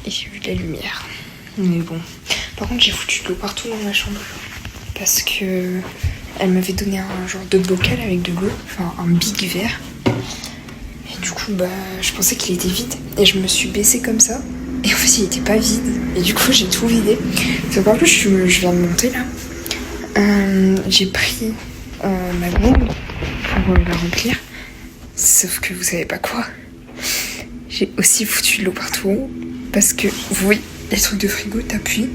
et j'ai vu de la lumière. Mais bon. Par contre, j'ai foutu de l'eau partout dans ma chambre. Parce que elle m'avait donné un genre de bocal avec de l'eau. Enfin, un big verre. Et du coup, bah, je pensais qu'il était vide. Et je me suis baissée comme ça. Et en fait, il était pas vide. Et du coup, j'ai tout vidé. Donc, en plus, je viens de monter là. J'ai pris ma gourde pour la remplir. Sauf que vous savez pas quoi. J'ai aussi foutu de l'eau partout. Parce que, vous voyez, les trucs de frigo, t'appuies.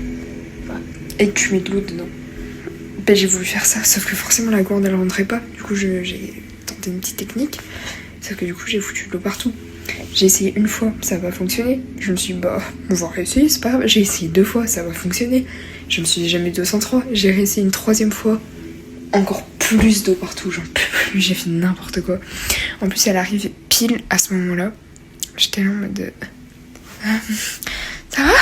Et tu mets de l'eau dedans. Ben, j'ai voulu faire ça, sauf que forcément la gourde elle rentrait pas. Du coup j'ai tenté une petite technique. Sauf que du coup j'ai foutu de l'eau partout. J'ai essayé une fois, ça va pas fonctionner. Je me suis dit bah on va réessayer, c'est pas grave. J'ai essayé 2 fois, ça va fonctionner. Je me suis dit jamais 203. J'ai réessayé une 3e fois. Encore plus d'eau partout, j'en peux plus, j'ai fait n'importe quoi. En plus elle arrive pile à ce moment-là. J'étais là en mode ça va?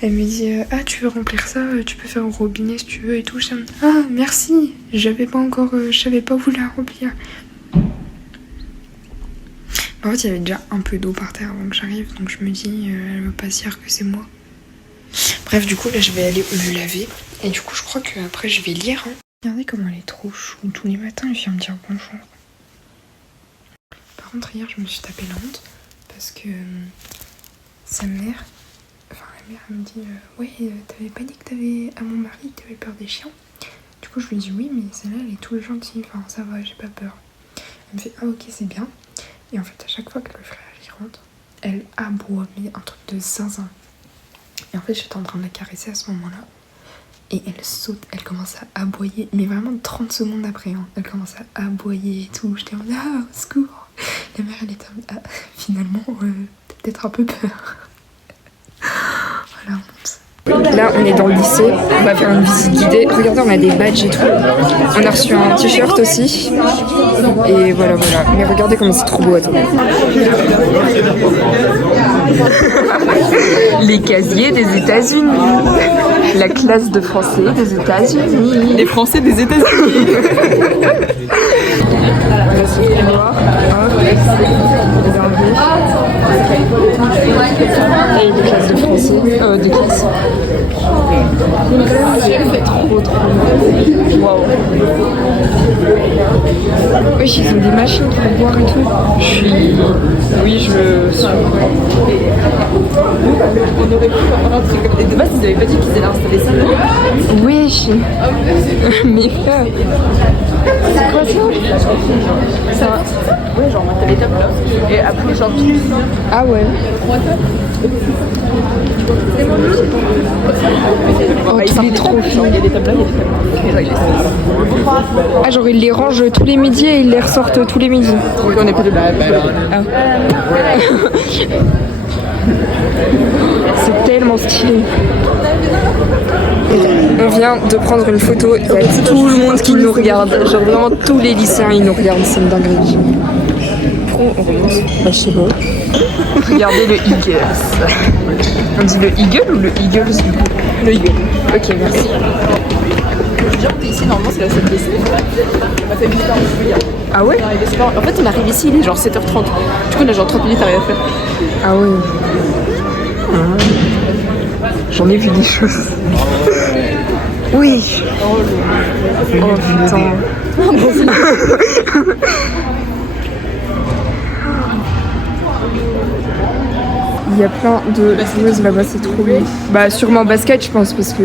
Elle me dit ah tu veux remplir ça, tu peux faire au robinet si tu veux et tout. Ah merci, je savais pas où la remplir. En fait il y avait déjà un peu d'eau par terre avant que j'arrive, donc je me dis elle va pas se dire que c'est moi. Bref du coup là je vais aller me laver et du coup je crois que après je vais lire. Regardez comment elle est trop chou, tous les matins elle vient me dire bonjour. Par contre hier je me suis tapé la honte parce que sa mère, elle me dit ouais t'avais pas dit que t'avais à mon mari que t'avais peur des chiens. Du coup je lui dis oui mais celle-là elle est toute gentille, enfin ça va j'ai pas peur. Elle me fait ah ok c'est bien. Et en fait à chaque fois que le frère elle rentre, elle aboie mais un truc de zinzin. Et en fait j'étais en train de la caresser à ce moment-là et elle saute, elle commence à aboyer, mais vraiment 30 secondes après hein. Elle commence à aboyer et tout. J'étais en mode ah au secours. La mère elle était en mode ah finalement t'as peut-être un peu peur. Voilà, là on est dans le lycée, on va faire une visite guidée. Regardez on a des badges et tout. On a reçu un t-shirt aussi. Et voilà. Mais regardez comment c'est trop beau, attendez. Les casiers des États-Unis. La classe de français des États-Unis. Les Français des États-Unis. Et des classes de français, des classes. J'ai fait trop. Waouh. Oui, ils ont des machines pour boire et tout. Oui, je me suis. On aurait pu avoir un truc comme. Et de base, ils avaient pas dit qu'ils allaient installer ça. Wesh. Mais frère. C'est quoi ça? Ouais, genre, t'as l'étape là. Et après, genre. Ah ouais. Oh, il est trop Genre, il y a l'étape là, il y a l'étape là. Ah, genre ils les rangent tous les midis et ils les ressortent tous les midis. Oui, on est pas de là. Ah. C'est tellement stylé. On vient de prendre une photo, il y a tout le monde qui nous regarde. Genre vraiment tous les lycéens ils nous regardent, c'est une dinguerie. On recommence. Bah je sais pas. Regardez le Eagles. On dit le Eagle ou le Eagles? Le Eagle. Ok, merci. Genre, ici, normalement, c'est la salle d'essai. On a fait 8 heures. Ah ouais? En fait, on arrive ici, il est genre 7h30. Du coup, on a genre 30 minutes à rien faire. Ah ouais. J'en ai vu des choses. Oui. Oh putain. Il y a plein de joueuses là-bas, c'est trop bien. Bah sûrement basket je pense parce que...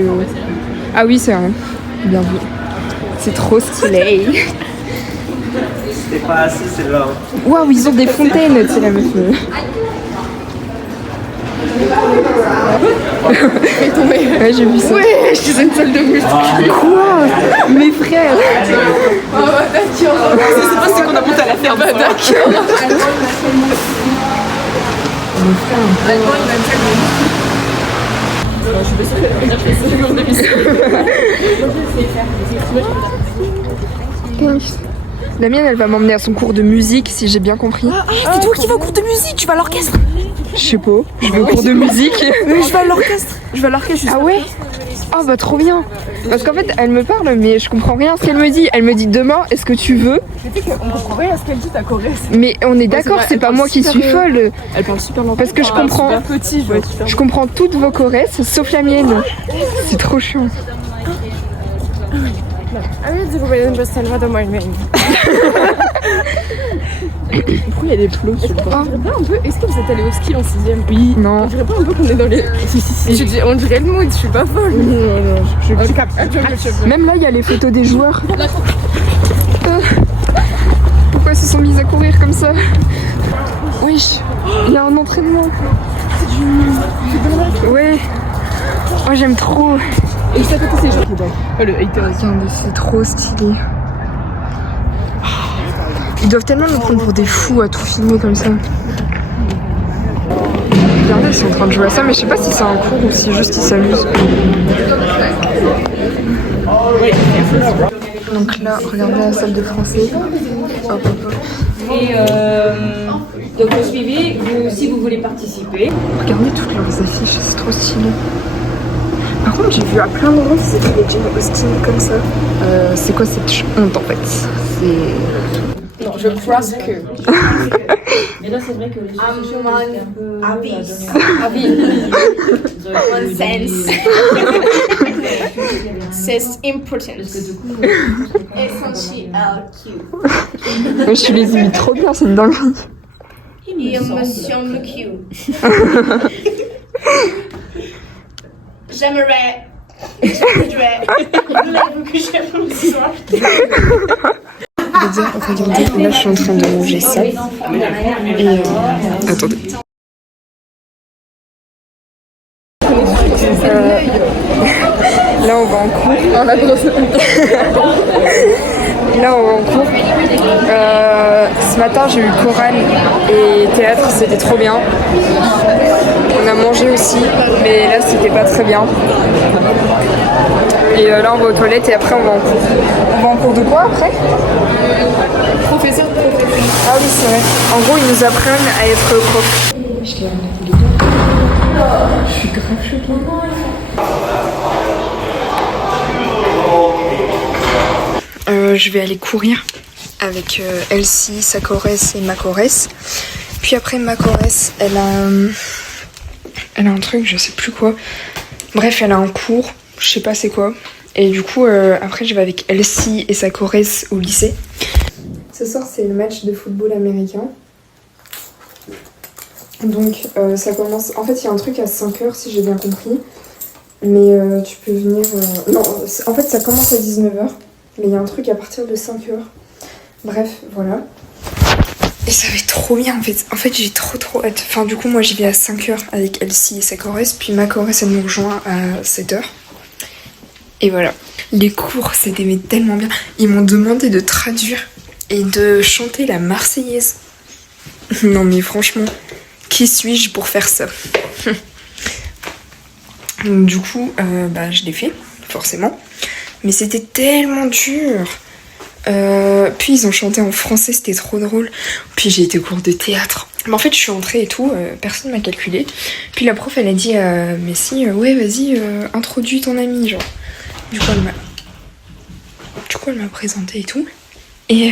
Ah oui c'est vrai. Bien vu. C'est trop stylé. C'était pas assez celle-là. Waouh ils ont des fontaines, tu sais la meuf. Ouais j'ai vu ça. Ouais, je suis une salle de muscu. Quoi? Mes frères. Oh bah d'accord. C'est pas ce qu'on a monté à la ferme. Bah d'accord. La mienne elle va m'emmener à son cours de musique si j'ai bien compris. C'est toi qui vas au cours de musique, tu vas à l'orchestre. Je sais pas, je vais au cours de musique. Je vais à l'orchestre. Ah ouais? Oh bah trop bien. Parce qu'en fait elle me parle mais je comprends rien à ce qu'elle me dit. Elle me dit demain est-ce que tu veux? Je sais qu'on comprend rien à ce qu'elle dit, ta chorèse. Mais on est d'accord, vrai, c'est elle pas parle moi qui super, suis folle. Elle parle super longtemps. Parce que je comprends. Super petit, Je comprends toutes vos choresses sauf la mienne. C'est trop chiant. Pourquoi il y a des plots sur le bord? On dirait pas un peu. Est-ce que vous êtes allé au ski en 6ème? Oui. Non. On dirait pas un peu qu'on est dans les. Si. Je dis, on dirait le mood, je suis pas folle. Je capte. Même là il y a les photos des joueurs. Pourquoi ils se sont mis à courir comme ça? Wesh, il y a un entraînement. Ouais. Oh j'aime trop. Et juste à côté, c'est genre. Oh, le hater. Regardez, c'est trop stylé. Ils doivent tellement nous prendre pour des fous à tout filmer comme ça. Regardez, ils sont en train de jouer à ça, mais je sais pas si c'est un cours ou si juste ils s'amusent. Donc là, regardez la salle de français. Hop, hop, hop. Et donc vous suivez, si vous voulez participer. Regardez toutes leurs affiches, c'est trop stylé. Par contre, j'ai vu à plein d'endroits qu'ils étaient les Jane Austen comme ça. C'est quoi cette honte en fait? C'est... Non, je crois que. Mais là, c'est vrai que les Avis. One sense. C'est important. Essential Q. Je les ai mis trop bien, c'est une dinguerie. Il me semble Q. J'aimerais. Voulez-vous que je vous sorte? Regardez, là je suis en train de manger ça. Et attendez. Là on va en cours. Là on va en cours. Ce matin j'ai eu chorale et théâtre, c'était trop bien. On a mangé aussi, mais là c'était pas très bien. Et là on va aux toilettes et après on va en cours. On va en cours de quoi après? Professeur. Ah oui c'est vrai. En gros ils nous apprennent à être prof. Je suis grave choquée. Je vais aller courir avec Elsie, sa choresse et ma choresse. Puis après ma choresse, elle a un truc, je sais plus quoi. Bref, elle a un cours, je sais pas c'est quoi. Et du coup, après je vais avec Elsie et sa choresse au lycée. Ce soir c'est le match de football américain. Donc ça commence... En fait il y a un truc à 5h si j'ai bien compris. Mais tu peux venir... Non, en fait ça commence à 19h. Mais il y a un truc à partir de 5h. Bref, voilà. Et ça va être trop bien en fait. En fait j'ai trop hâte. Enfin du coup moi j'y vais à 5h avec Elsie et sa choresse. Puis ma choresse elle nous rejoint à 7h. Et voilà. Les cours c'était mais tellement bien. Ils m'ont demandé de traduire et de chanter la Marseillaise. Non mais franchement, qui suis-je pour faire ça? Donc, du coup je l'ai fait forcément. Mais c'était tellement dur. Puis ils ont chanté en français, c'était trop drôle. Puis j'ai été au cours de théâtre. Mais en fait je suis entrée et tout, personne m'a calculé. Puis la prof elle a dit mais si, ouais vas-y, introduis ton ami genre. Du coup elle m'a présenté et tout. Et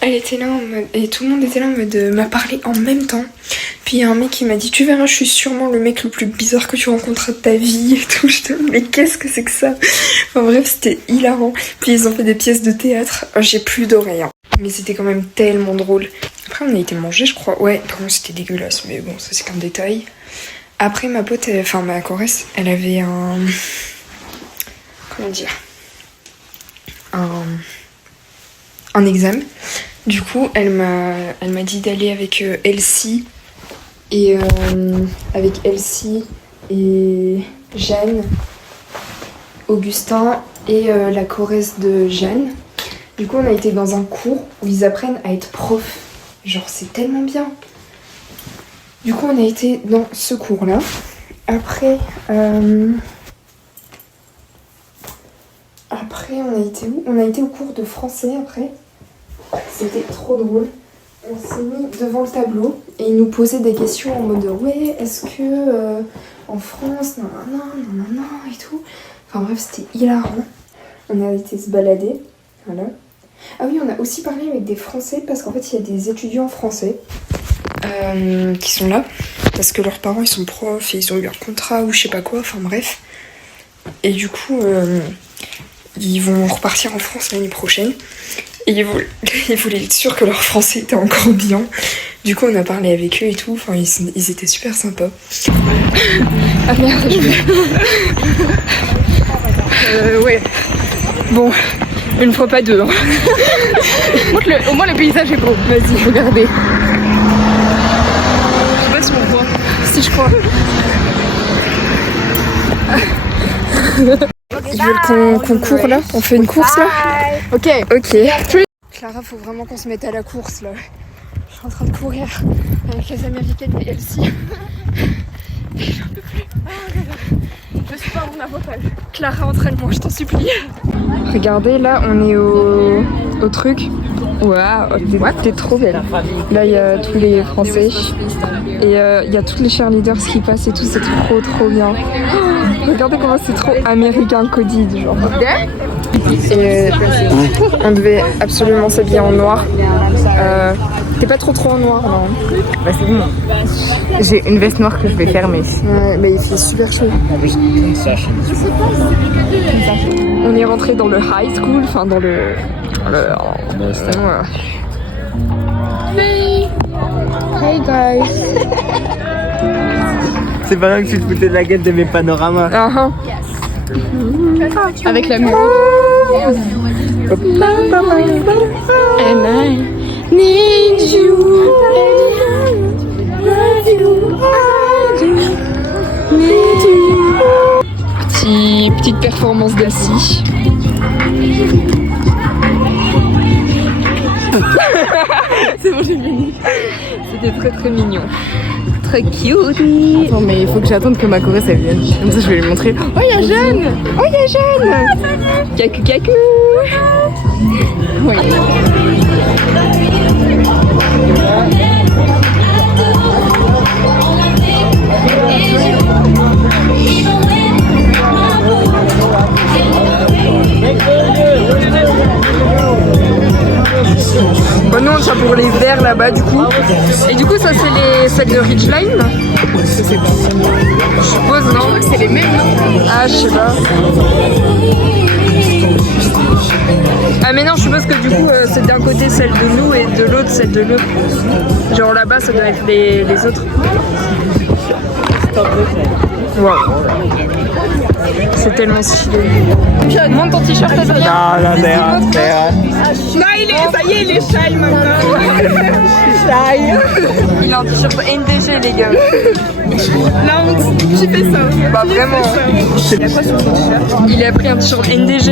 elle était là en mode, et tout le monde était là en mode m'a parlé en même temps. Puis il y a un mec qui m'a dit tu verras je suis sûrement le mec le plus bizarre que tu rencontreras de ta vie et tout. Je te dis mais qu'est-ce que c'est que ça? Enfin bref c'était hilarant. Puis ils ont fait des pièces de théâtre. J'ai plus d'oreilles hein. Mais c'était quand même tellement drôle. Après on a été manger je crois. Ouais par contre c'était dégueulasse mais bon ça c'est qu'un détail. Après ma pote, enfin ma choresse, elle avait un... Comment dire? Un examen. Du coup elle m'a dit d'aller avec Elsie. Et avec Elsie et Jeanne, Augustin et la choresse de Jeanne. Du coup on a été dans un cours où ils apprennent à être profs. Genre c'est tellement bien. Du coup on a été dans ce cours là. Après on a été où? On a été au cours de français après. C'était trop drôle. On s'est mis devant le tableau et ils nous posaient des questions en mode ouais est-ce que en France non et tout. Enfin bref c'était hilarant. On a été se balader. Voilà. Ah oui on a aussi parlé avec des Français parce qu'en fait il y a des étudiants français qui sont là parce que leurs parents ils sont profs et ils ont eu un contrat ou je sais pas quoi. Enfin bref. Et du coup ils vont repartir en France l'année prochaine. Et ils voulaient être sûrs que leur français était encore bien. Du coup, on a parlé avec eux et tout. Enfin, ils étaient super sympas. Ah merde, Ouais. Bon, une fois pas deux. Hein. Au moins le paysage est beau. Vas-y, regardez. Je sais pas si on voit. Si, je crois. Ils veulent qu'on court là? On fait une course là? Ok. Clara, faut vraiment qu'on se mette à la course là. Je suis en train de courir avec les américaines et Elsie. J'en peux plus. Je suis pas mon avantage. Clara, entraîne-moi, je t'en supplie. Regardez, là, on est au truc. Waouh, t'es trop belle. Là, il y a tous les Français. Et il y a tous les cheerleaders qui passent et tout, c'est trop bien. Oh, regardez comment c'est trop américain coded, genre. Et on devait absolument s'habiller en noir. T'es pas trop en noir, non? Bah c'est bon. J'ai une veste noire que je vais fermer. Ouais, mais il fait super chaud. On est rentré dans le high school, enfin dans le... Voilà. Hey guys. C'est pas vrai que tu te foutais de la gueule de mes panoramas. Avec la musique. And I need you. Love you. Need you. Petite performance d'Elsie. C'est bon, j'ai fini. C'était très mignon. Très cute. Non mais il faut que j'attende que ma choresse elle vienne. Comme ça je vais lui montrer. Oh y'a Jeanne. Oh y'a Jeanne. Kaku kaku. Oui. Bon, nous on tient pour les verts là-bas du coup. Et du coup ça c'est celles de Ridgeline. Je sais pas. Je suppose non. C'est les mêmes. Ah je sais pas. Ah mais non, je suppose que du coup c'est d'un côté celle de nous et de l'autre celle de nous. Genre là-bas ça doit être les autres. Wow. C'est tellement stylé. Montre ton t-shirt à Adrien. Non, c'est Non, ça y est, il est shy maintenant. Il a un t-shirt NDG les gars. La honte, qui fait ça? Bah vraiment. Il a quoi sur son t-shirt? Il a pris un t-shirt NDG.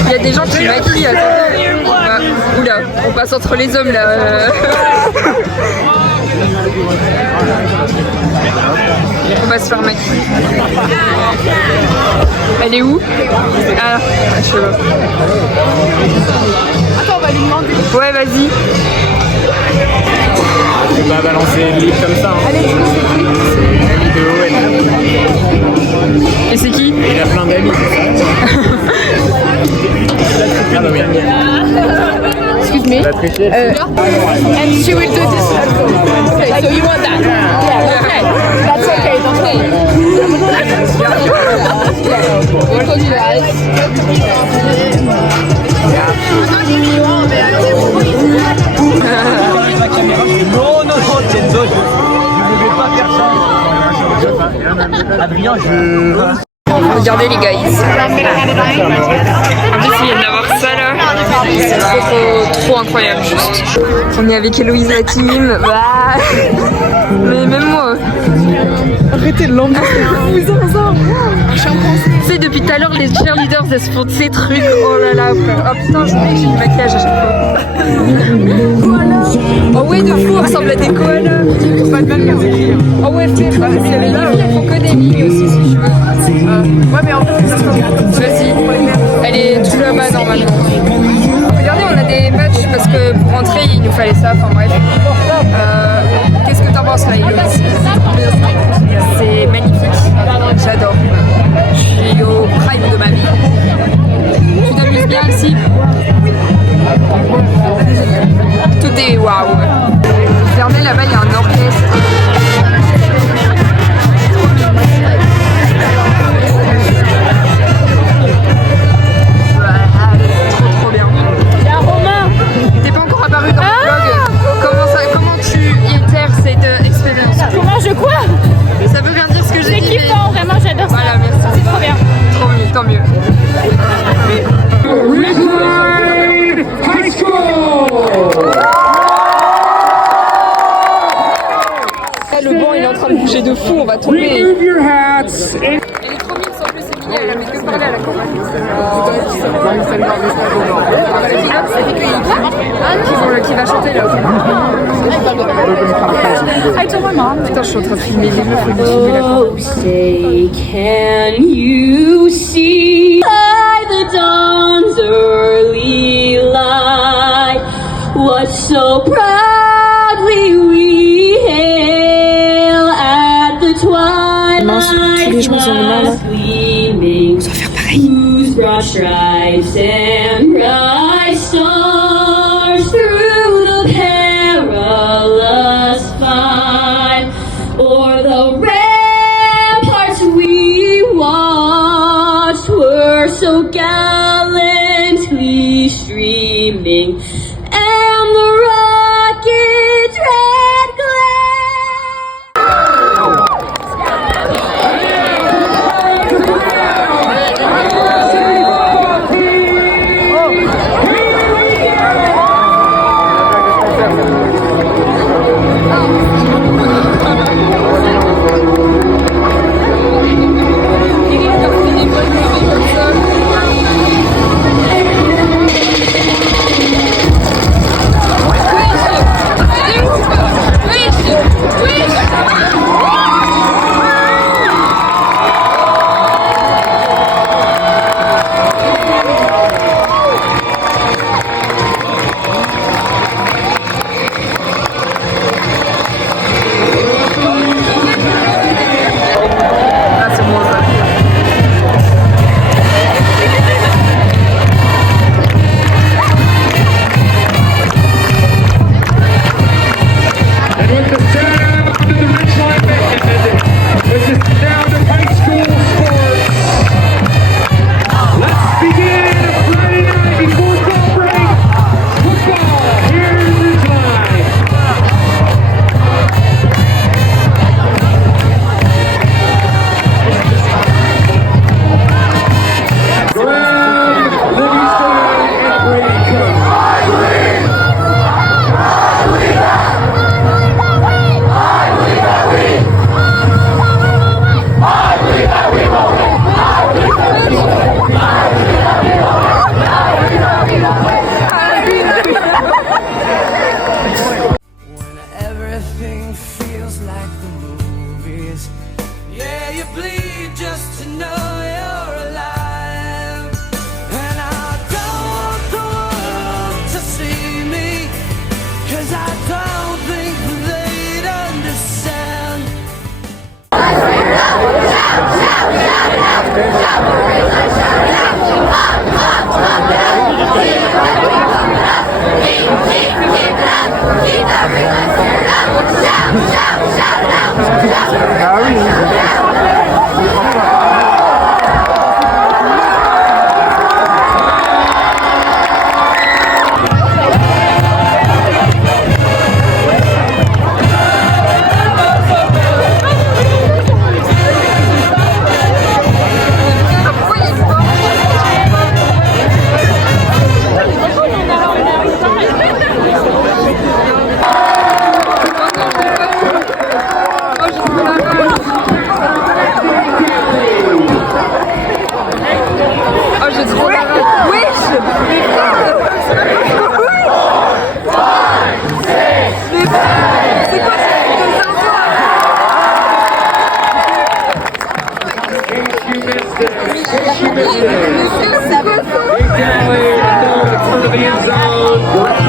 Il y a des gens qui maquillent. Oula, on passe entre les hommes là. On va se faire maquiller. Elle est où? Ah, je sais pas. Attends, on va lui demander. Ouais, vas-y. On va balancer le livre comme ça. Hein. Allez, c'est L'ami de Owen. Et c'est qui? Il a plein d'amis. Ah bah oui. Excuse me. La tricher. And she will do this also. Okay, so you want that? Yeah. Okay. That's okay. We'll close your eyes. Non, Kenzo, je ne vais pas faire ça. Adrien, Regardez les guys. En plus il vient d'avoir ça là. C'est trop incroyable juste. On est avec Héloïse la team. Bah. Mais même moi. Arrêtez de l'embrasser. Tu sais depuis tout à l'heure les cheerleaders elles se font de ces trucs. Oh là là. Oh putain je sais que j'ai du maquillage à chaque fois. Oh ouais de fou on ressemble à des koalas. Oh ouais frère si elle est là il faut que des lignes aussi si je veux. Ouais mais en fait vas-y. Elle est tout là-bas normalement. Regardez on a des matchs parce que pour rentrer il nous fallait ça. Enfin bref. Qu'est-ce que t'en penses là Héloïse? C'est magnifique. J'adore. Je suis au prime de ma vie. Tu t'amuses bien ici? Tout est waouh. Regardez là-bas il y a un orchestre. Trop bien. Il y a Romain. T'es pas encore apparu dans le vlog. Comment tu itères cette expérience? Comment je quoi? Ça veut rien dire ce que j'ai dit. C'est kiffant, vraiment j'adore ça. Voilà, merci. C'est trop bien. Trop mieux, tant mieux. Le banc il est en train de bouger de fou, on va tomber. Elle est trop mignonne, en plus Emilie, elle avait que parler à la campagne. Qui va chanter là. Putain, je suis en train de filmer les meufs, je vais filmer la campagne. Oh, say, can you see by the dawn's early light what so proudly we hail at the twilight's last gleaming, whose broad stripes and bright stars through the perilous fight o'er the ramparts we watched were so gallantly streaming, and the rocket's red glare.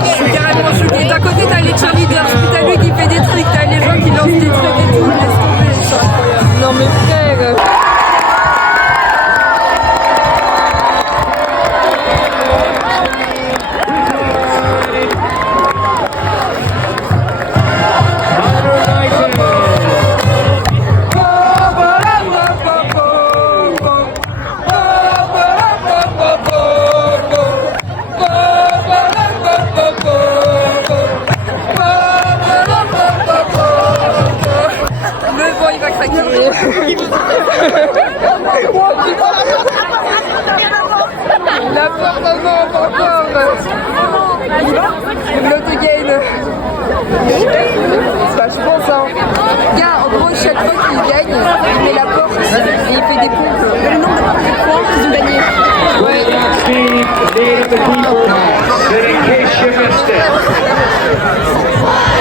Je suis carrément choquée. D'un côté, t'as les cheerleaders, puis t'as lui qui fait des trucs, t'as les gens qui lancent des trucs et tout. Laisse tomber, c'est incroyable. Non, mais frère. Il va craquer. La performance encore. L'autogame. Bah je pense hein. Gars, en gros chaque fois qu'il gagne, il met la porte et il fait des pompes. Le nombre de points qu'ils ont gagné.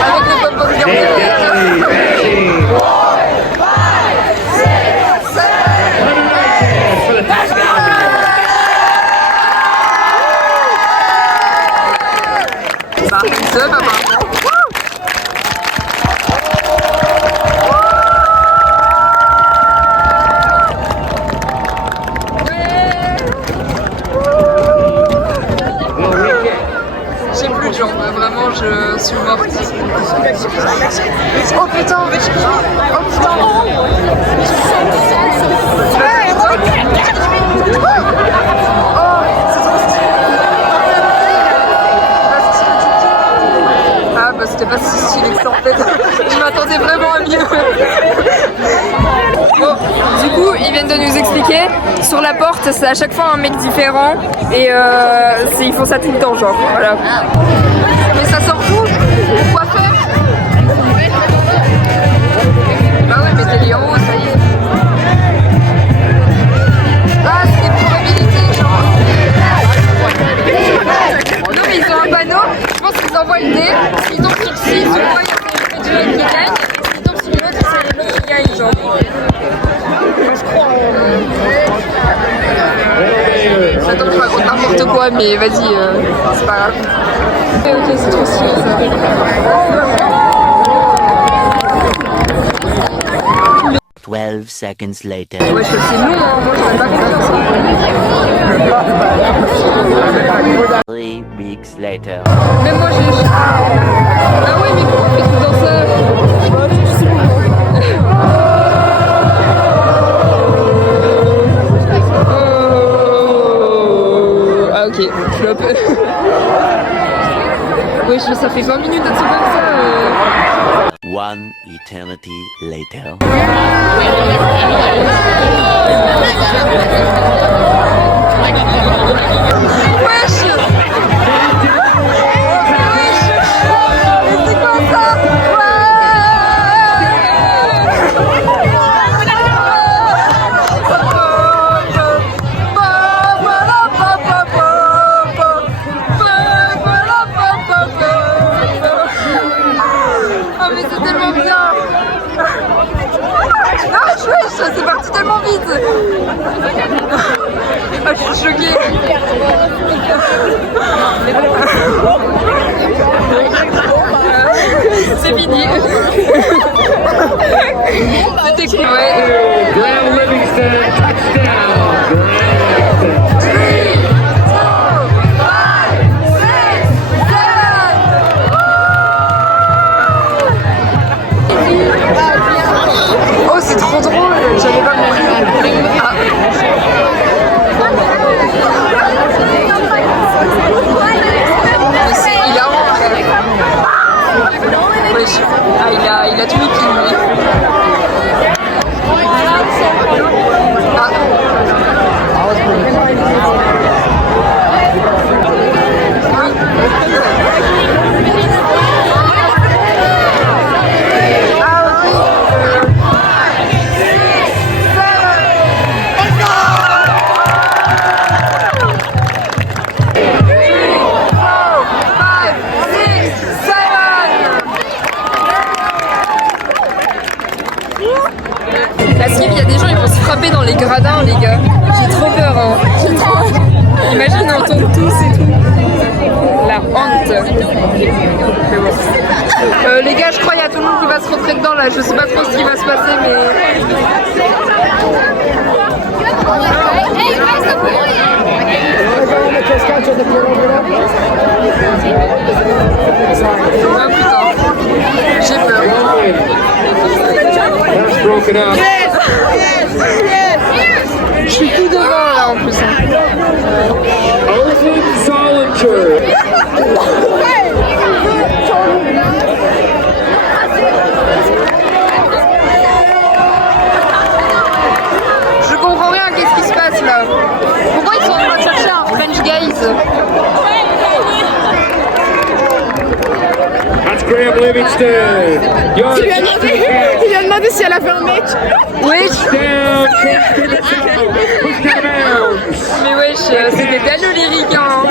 Avec le pop-up j'ai plus de jambes, vraiment je suis morte. Oh putain, oh putain. Ah bah c'était pas si stylé que ça en fait. Je m'attendais vraiment à mieux. Bon, du coup, ils viennent de nous expliquer, sur la porte, c'est à chaque fois un mec différent et ils font ça tout le temps, genre, voilà. Mais ça sort d'où? Quoi faire? Bah ouais, mettez les en haut, ça y est. Ah, c'est des probabilités, genre. Non, mais ils ont un panneau, je pense qu'ils envoient le dé, ils tombent sur 6, une fois il y a du mec qui gagne, ils tombent sur l'autre, c'est l'autre qui gagne, genre. J'attends que je raconte n'importe quoi, mais vas-y, c'est pas grave. Ok, c'est trop stylé ça. 12 seconds later. Ouais, c'est long, hein. Moi j'aurais pas confiance. 3 weeks later. Même moi j'ai. Ah ouais, mais pourquoi on fait tout dans ça? Ah ok, flop. Ouais, ça fait 20 minutes un truc comme ça. One eternity later. Wesh! C'est quoi ça? Oh mais c'est tellement bien! Ah, wesh, c'est parti tellement vite! Ah, je suis choquée! C'est fini! C'était cool, ouais! Graham Livingston, touchdown! Oh, c'est trop drôle! J'avais pas compris! Ah. C'est hilarant! Wesh! Ah, il a tout mis qui lui! Ah, là, je sais pas trop ce qui va se passer, mais. Ah putain, j'ai peur. Je suis tout devant là en plus. Je comprends rien, qu'est-ce qui se passe là? Pourquoi ils sont en train de chercher un French guys? Graham Livingston. Tu lui as demandé si elle a fait un mec. Oui. Mais wesh, c'était tellement lyrique hein.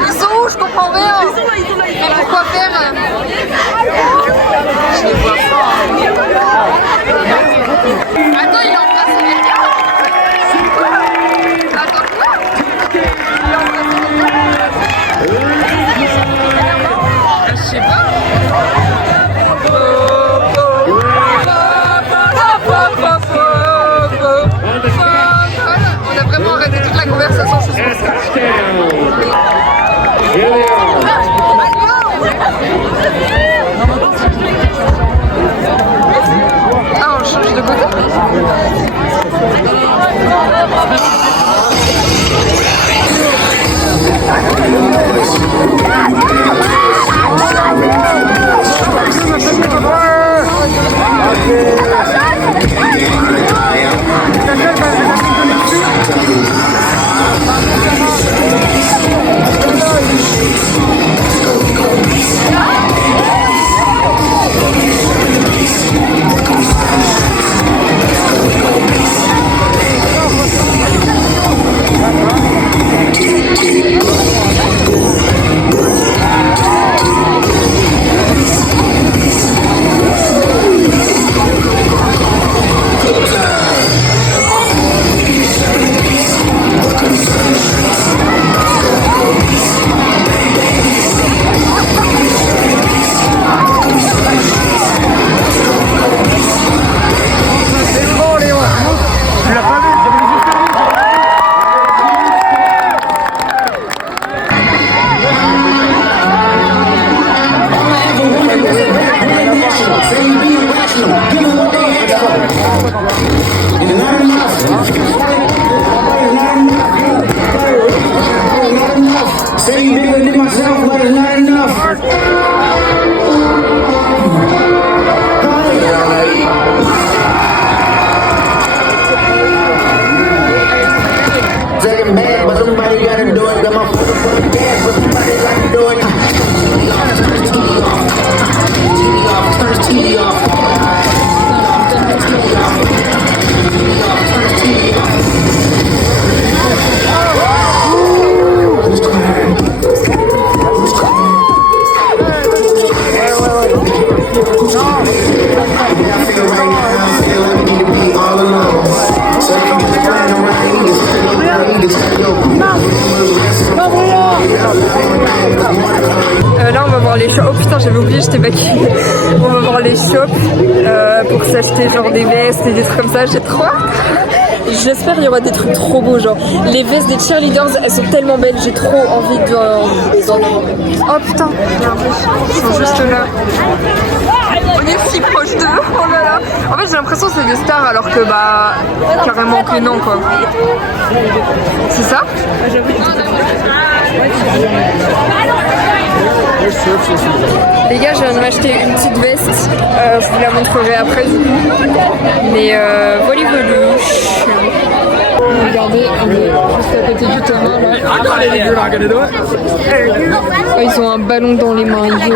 Ils sont où? Je comprends rien. Mais pourquoi faire? Je les vois pas. Attends, il est en place. Attends quoi? Il est en place. Je sais pas. On a vraiment arrêté toute la conversation, je suis Ah, on change de côté. Là on va voir les shops. Oh putain j'avais oublié, j'étais baquée. On va voir les shops pour s'acheter genre des vestes et des trucs comme ça. J'ai trop hâte. J'espère qu'il y aura des trucs trop beaux, genre les vestes des cheerleaders elles sont tellement belles, j'ai trop envie d'en avoir. Oh putain, ils sont juste là. On est si proche d'eux, oh là là. En fait j'ai l'impression que c'est des stars alors que bah carrément que non quoi. C'est ça? Les gars, je viens de m'acheter une petite veste, je vous la montrerai après du coup. Mais voilà. Regardez, on est juste à côté du terrain là. Oh, ils ont un ballon dans les mains, yo.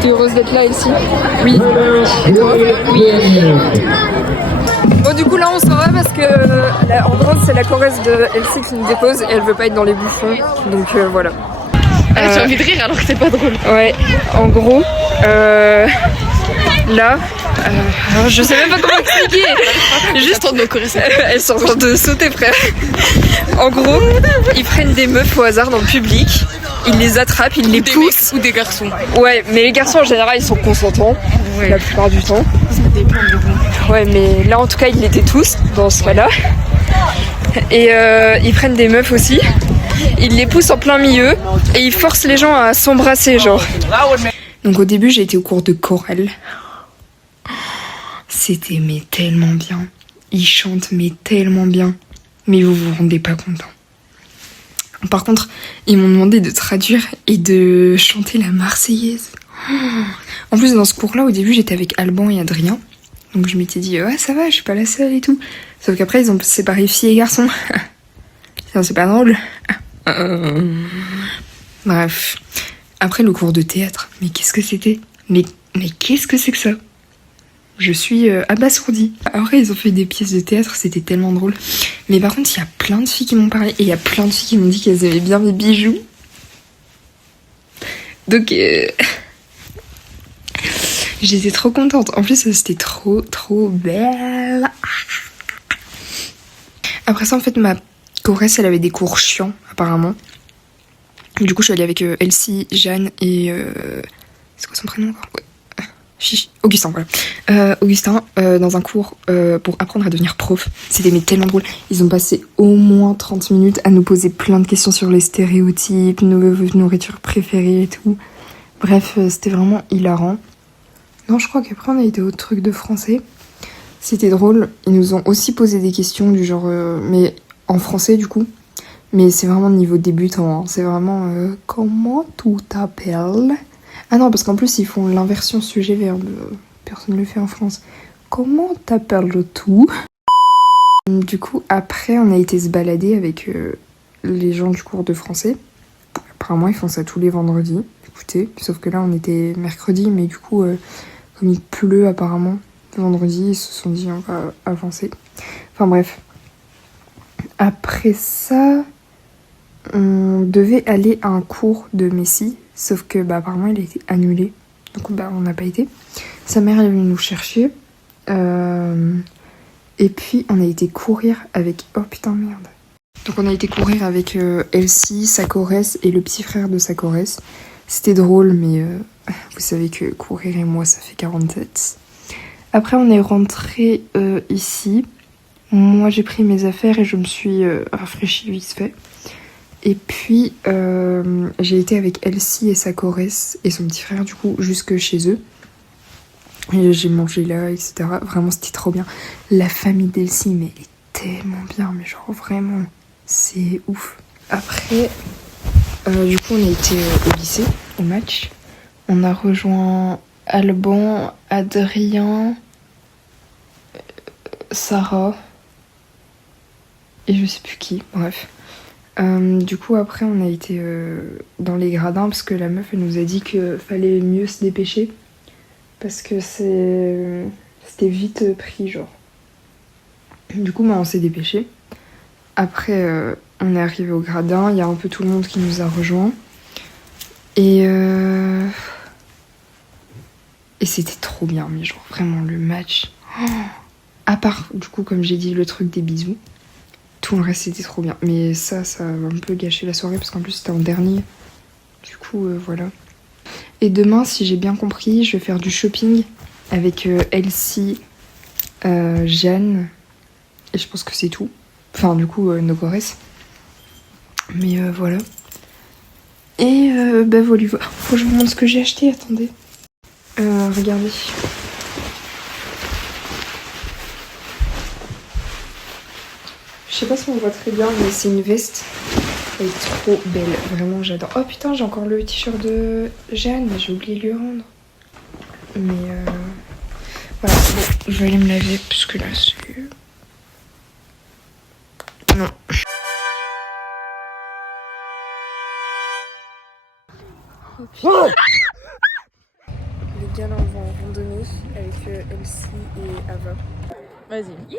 T'es heureuse d'être là, Elsie? Oui. Et toi? Oui. Bon du coup là on s'en va parce que en gros c'est la choresse de Elsie qui nous dépose et elle veut pas être dans les bouchons donc voilà. J'ai envie de rire alors que c'est pas drôle. Ouais, en gros là Alors je sais même pas comment expliquer. Juste elles sont en train de sauter, frère. En gros, ils prennent des meufs au hasard dans le public, ils les attrapent, ils les poussent. Ou des garçons. Ouais, mais les garçons en général ils sont consentants la plupart du temps. Ça dépend de vous. Ouais, mais là en tout cas ils l'étaient tous dans ce cas-là. Et ils prennent des meufs aussi, ils les poussent en plein milieu et ils forcent les gens à s'embrasser, genre. Donc au début j'ai été au cours de chorale. C'était mais tellement bien. Ils chantent mais tellement bien. Mais vous vous rendez pas compte. Par contre, ils m'ont demandé de traduire et de chanter la Marseillaise. En plus dans ce cours-là, au début j'étais avec Alban et Adrien. Donc je m'étais dit, ouais ça va, je suis pas la seule et tout. Sauf qu'après ils ont séparé filles et garçons. C'est pas drôle. Bref. Après le cours de théâtre, mais qu'est-ce que c'était? Mais qu'est-ce que c'est que ça? Je suis abasourdie. Après ils ont fait des pièces de théâtre, c'était tellement drôle. Mais par contre il y a plein de filles qui m'ont parlé. Et il y a plein de filles qui m'ont dit qu'elles aimaient bien mes bijoux. Donc j'étais trop contente. En plus c'était trop belle. Après ça en fait ma choresse elle avait des cours chiants apparemment. Du coup je suis allée avec Elsie, Jeanne et... c'est quoi son prénom encore? Ouais. Augustin, voilà. Augustin, dans un cours pour apprendre à devenir prof. C'était mais tellement drôle. Ils ont passé au moins 30 minutes à nous poser plein de questions sur les stéréotypes, nos nourritures préférées et tout. Bref, c'était vraiment hilarant. Non, je crois qu'après on a été au truc de français. C'était drôle. Ils nous ont aussi posé des questions du genre... mais en français du coup. Mais c'est vraiment niveau débutant. Hein. C'est vraiment... comment tu t'appelles? Ah non, parce qu'en plus, ils font l'inversion sujet-verbe. Personne ne le fait en France. Comment t'appelles tout? Du coup, après, on a été se balader avec les gens du cours de français. Apparemment, ils font ça tous les vendredis. Écoutez, sauf que là, on était mercredi, mais du coup, comme il pleut apparemment, vendredi, ils se sont dit, on va avancer. Enfin bref. Après ça, on devait aller à un cours de Messi. Sauf que apparemment il a été annulé. Donc on n'a pas été. Sa mère elle est venue nous chercher. Et puis on a été courir avec... Oh putain merde. Donc on a été courir avec Elsie, sa choresse et le petit frère de sa choresse. C'était drôle mais vous savez que courir et moi ça fait 47. Après on est rentré ici. Moi j'ai pris mes affaires et je me suis rafraîchie vite fait. Et puis, j'ai été avec Elsie et sa choresse et son petit frère, du coup, jusque chez eux. Et j'ai mangé là, etc. Vraiment, c'était trop bien. La famille d'Elsie, mais elle est tellement bien. Mais genre, vraiment, c'est ouf. Après, du coup, on a été au lycée, au match. On a rejoint Alban, Adrien, Sarah et je sais plus qui, bref. Du coup après on a été dans les gradins parce que la meuf elle nous a dit qu'il fallait mieux se dépêcher parce que c'était vite pris genre. Du coup on s'est dépêché. Après on est arrivé au gradin, il y a un peu tout le monde qui nous a rejoints et c'était trop bien mais genre vraiment le match. À part du coup comme j'ai dit le truc des bisous. Tout le reste c'était trop bien. Mais ça va un peu gâcher la soirée parce qu'en plus c'était en dernier. Du coup voilà. Et demain si j'ai bien compris je vais faire du shopping avec Elsie, Jeanne. Et je pense que c'est tout. Enfin du coup nos choresses. Mais voilà. Et voilà. Faut que je vous montre ce que j'ai acheté, attendez. Regardez. Je sais pas si on voit très bien, mais c'est une veste. Elle est trop belle, vraiment j'adore. Oh putain, j'ai encore le t-shirt de Jeanne, j'ai oublié de lui rendre. Mais voilà, bon, je vais aller me laver parce que là c'est... Non. Oh, putain. Les gars là on va en randonnée avec Elsie et Ava. Vas-y.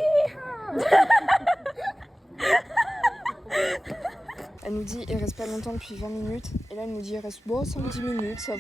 Elle nous dit il reste pas longtemps depuis 20 minutes et là elle nous dit il reste bon 5-10 minutes ça va.